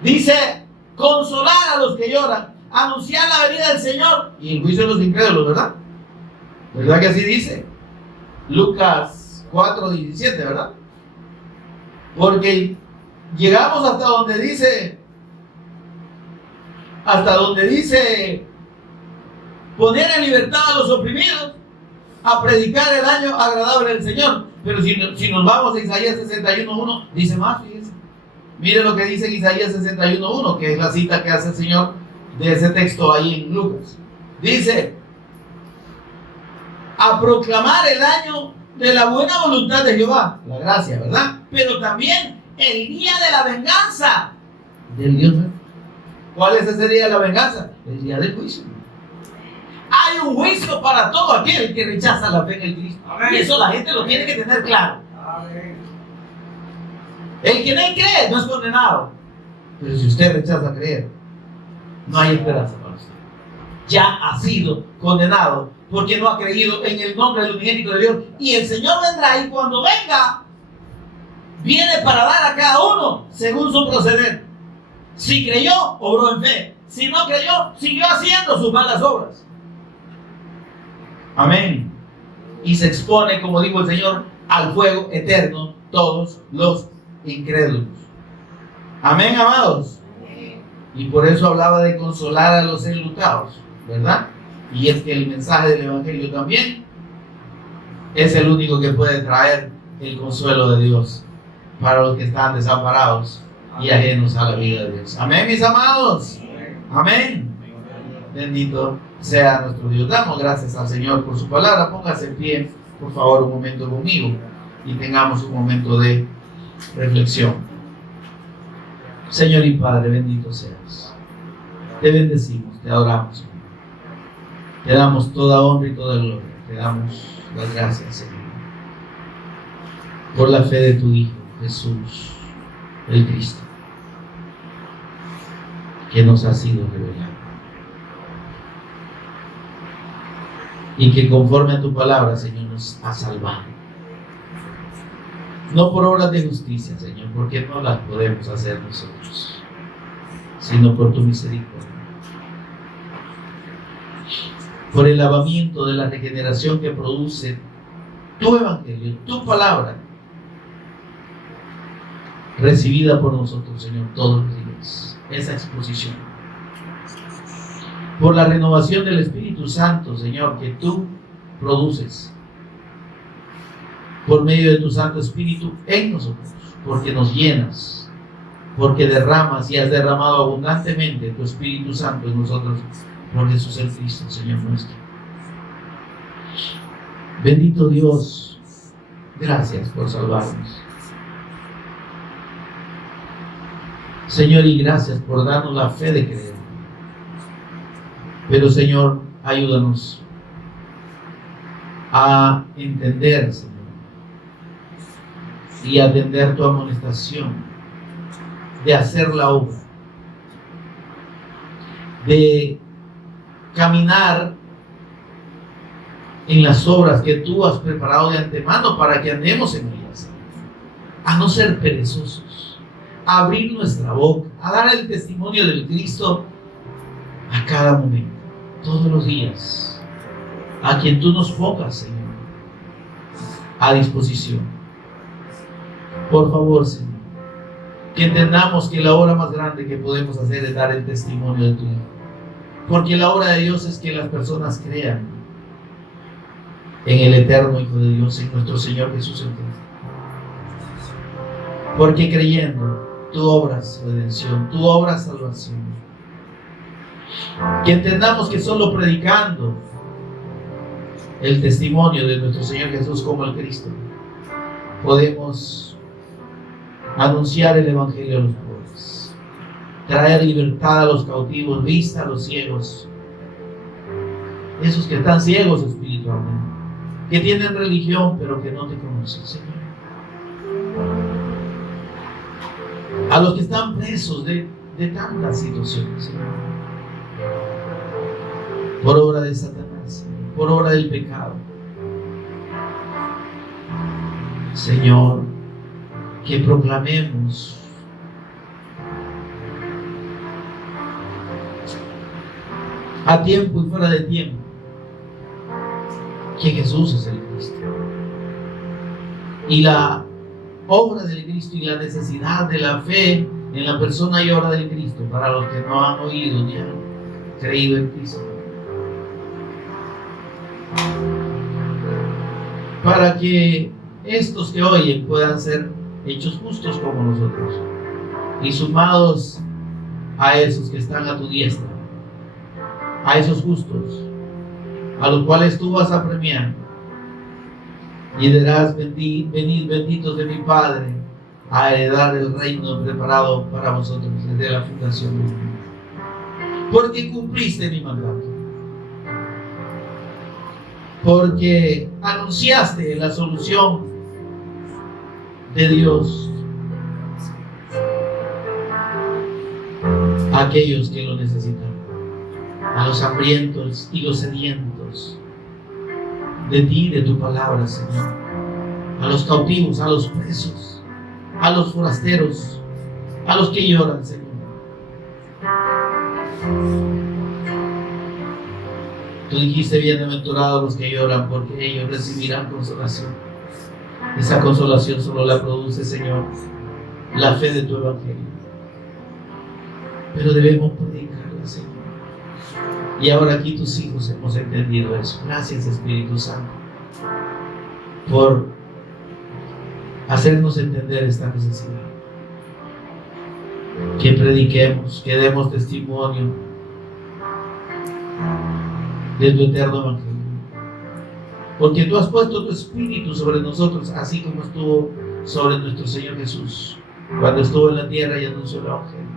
Dice, consolar a los que lloran, anunciar la venida del Señor y el juicio de los incrédulos, ¿verdad? ¿Verdad que así dice? Lucas 4:17, ¿verdad? Porque llegamos hasta donde dice poner en libertad a los oprimidos, a predicar el año agradable del Señor. Pero si nos vamos a Isaías 61:1, dice más, fíjense. Mire lo que dice en Isaías 61:1, que es la cita que hace el Señor de ese texto ahí en Lucas. Dice, a proclamar el año de la buena voluntad de Jehová, la gracia, ¿verdad? Pero también el día de la venganza del Dios. ¿Cuál es ese día de la venganza? El día del juicio. Hay un juicio para todo aquel que rechaza la fe en el Cristo. Amén. Y eso la gente lo tiene que tener claro. Amén. El que no cree no es condenado. Pero si usted rechaza creer, no hay esperanza para usted. Ya ha sido condenado porque no ha creído en el nombre del unigénito de Dios. Y el Señor vendrá, y cuando venga, viene para dar a cada uno según su proceder. Si creyó, obró en fe. Si no creyó, siguió haciendo sus malas obras. Amén. Y se expone, como dijo el Señor, al fuego eterno todos los incrédulos. Amén, amados. Y por eso hablaba de consolar a los enlutados, ¿verdad? Y es que el mensaje del Evangelio también es el único que puede traer el consuelo de Dios para los que están desamparados y ajenos a la vida de Dios. Amén, mis amados. Amén. Bendito sea nuestro Dios. Damos gracias al Señor por su palabra. Póngase en pie, por favor, un momento conmigo y tengamos un momento de reflexión. Señor y Padre, bendito seas. Te bendecimos, te adoramos. Te damos toda honra y toda gloria. Te damos las gracias, Señor, por la fe de tu Hijo, Jesús, el Cristo, que nos ha sido revelado. Y que conforme a tu palabra, Señor, nos ha salvado. No por obras de justicia, Señor, porque no las podemos hacer nosotros, sino por tu misericordia. Por el lavamiento de la regeneración que produce tu evangelio, tu palabra, recibida por nosotros, Señor, todos los días. Esa exposición. Por la renovación del Espíritu Santo, Señor, que tú produces por medio de tu Santo Espíritu en nosotros, porque nos llenas, porque derramas y has derramado abundantemente tu Espíritu Santo en nosotros, por Jesús el Cristo, Señor nuestro. Bendito Dios, gracias por salvarnos. Señor, y gracias por darnos la fe de creer. Pero, Señor, ayúdanos a entender, Señor, y atender tu amonestación de hacer la obra, de caminar en las obras que tú has preparado de antemano para que andemos en ellas, a no ser perezosos, a abrir nuestra boca, a dar el testimonio del Cristo a cada momento, todos los días, a quien tú nos pongas, Señor, a disposición. Por favor, Señor, que entendamos que la obra más grande que podemos hacer es dar el testimonio de tu Hijo. Porque la obra de Dios es que las personas crean en el eterno Hijo de Dios, en nuestro Señor Jesús el Cristo. Porque creyendo, tú obras redención, tú obras salvación. Que entendamos que solo predicando el testimonio de nuestro Señor Jesús como el Cristo, podemos anunciar el Evangelio a los pobres, traer libertad a los cautivos, vista a los ciegos, esos que están ciegos espiritualmente, que tienen religión pero que no te conocen, Señor. A los que están presos de tantas situaciones, Señor, por obra de Satanás, por obra del pecado. Señor, que proclamemos a tiempo y fuera de tiempo que Jesús es el Cristo. Y la obra del Cristo y la necesidad de la fe en la persona y obra del Cristo para los que no han oído ni han creído en Cristo. Para que estos que oyen puedan ser hechos justos como nosotros y sumados a esos que están a tu diestra, a esos justos, a los cuales tú vas a premiar y dirás: venid benditos de mi Padre, a heredar el reino preparado para vosotros desde la fundación del mundo, porque cumpliste mi mandato, porque anunciaste la solución de Dios a aquellos que lo necesitan, a los hambrientos y los sedientos de ti, de tu palabra, Señor, a los cautivos, a los presos, a los forasteros, a los que lloran, Señor. Tú dijiste: bienaventurados los que lloran, porque ellos recibirán consolación. Esa consolación solo la produce, Señor, la fe de tu Evangelio. Pero debemos predicarla, Señor. Y ahora aquí tus hijos hemos entendido eso. Gracias, Espíritu Santo, por hacernos entender esta necesidad. Que prediquemos, que demos testimonio de tu eterno Evangelio. Porque tú has puesto tu Espíritu sobre nosotros, así como estuvo sobre nuestro Señor Jesús cuando estuvo en la tierra y anunció el Evangelio.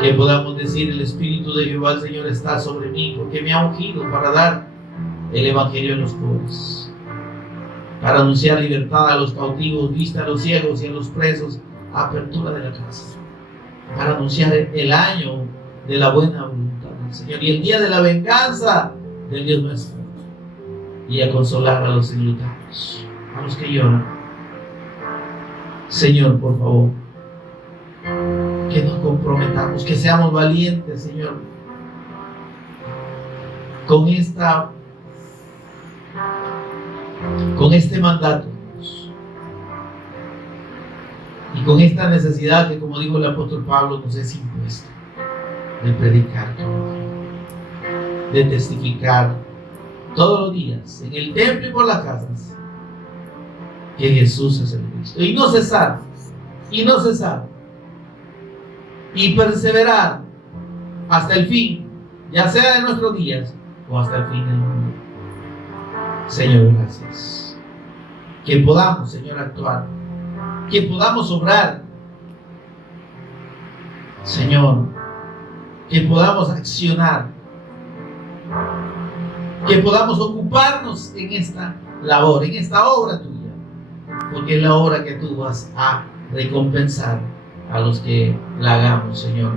Que podamos decir: el Espíritu de Jehová el Señor está sobre mí, porque me ha ungido para dar el Evangelio a los pobres, para anunciar libertad a los cautivos, vista a los ciegos y a los presos, apertura de la casa, para anunciar el año de la buena voluntad del Señor y el día de la venganza del Dios nuestro, y a consolar a los enlutados, a los que lloran. Señor, por favor, que nos comprometamos, que seamos valientes, Señor, con este mandato y con esta necesidad que, como dijo el apóstol Pablo, nos es impuesta, de predicar tu Evangelio, de testificar todos los días en el templo y por las casas que Jesús es el Cristo, y no cesar y perseverar hasta el fin, ya sea de nuestros días o hasta el fin del mundo. Señor, gracias. Que podamos, Señor, actuar, que podamos obrar, Señor, que podamos accionar, que podamos ocuparnos en esta labor, en esta obra tuya, porque es la obra que tú vas a recompensar a los que la hagamos, Señor,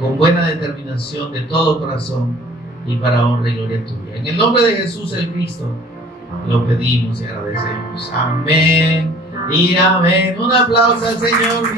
con buena determinación, de todo corazón y para honra y gloria tuya. En el nombre de Jesús el Cristo lo pedimos y agradecemos. Amén y amén. Un aplauso al Señor.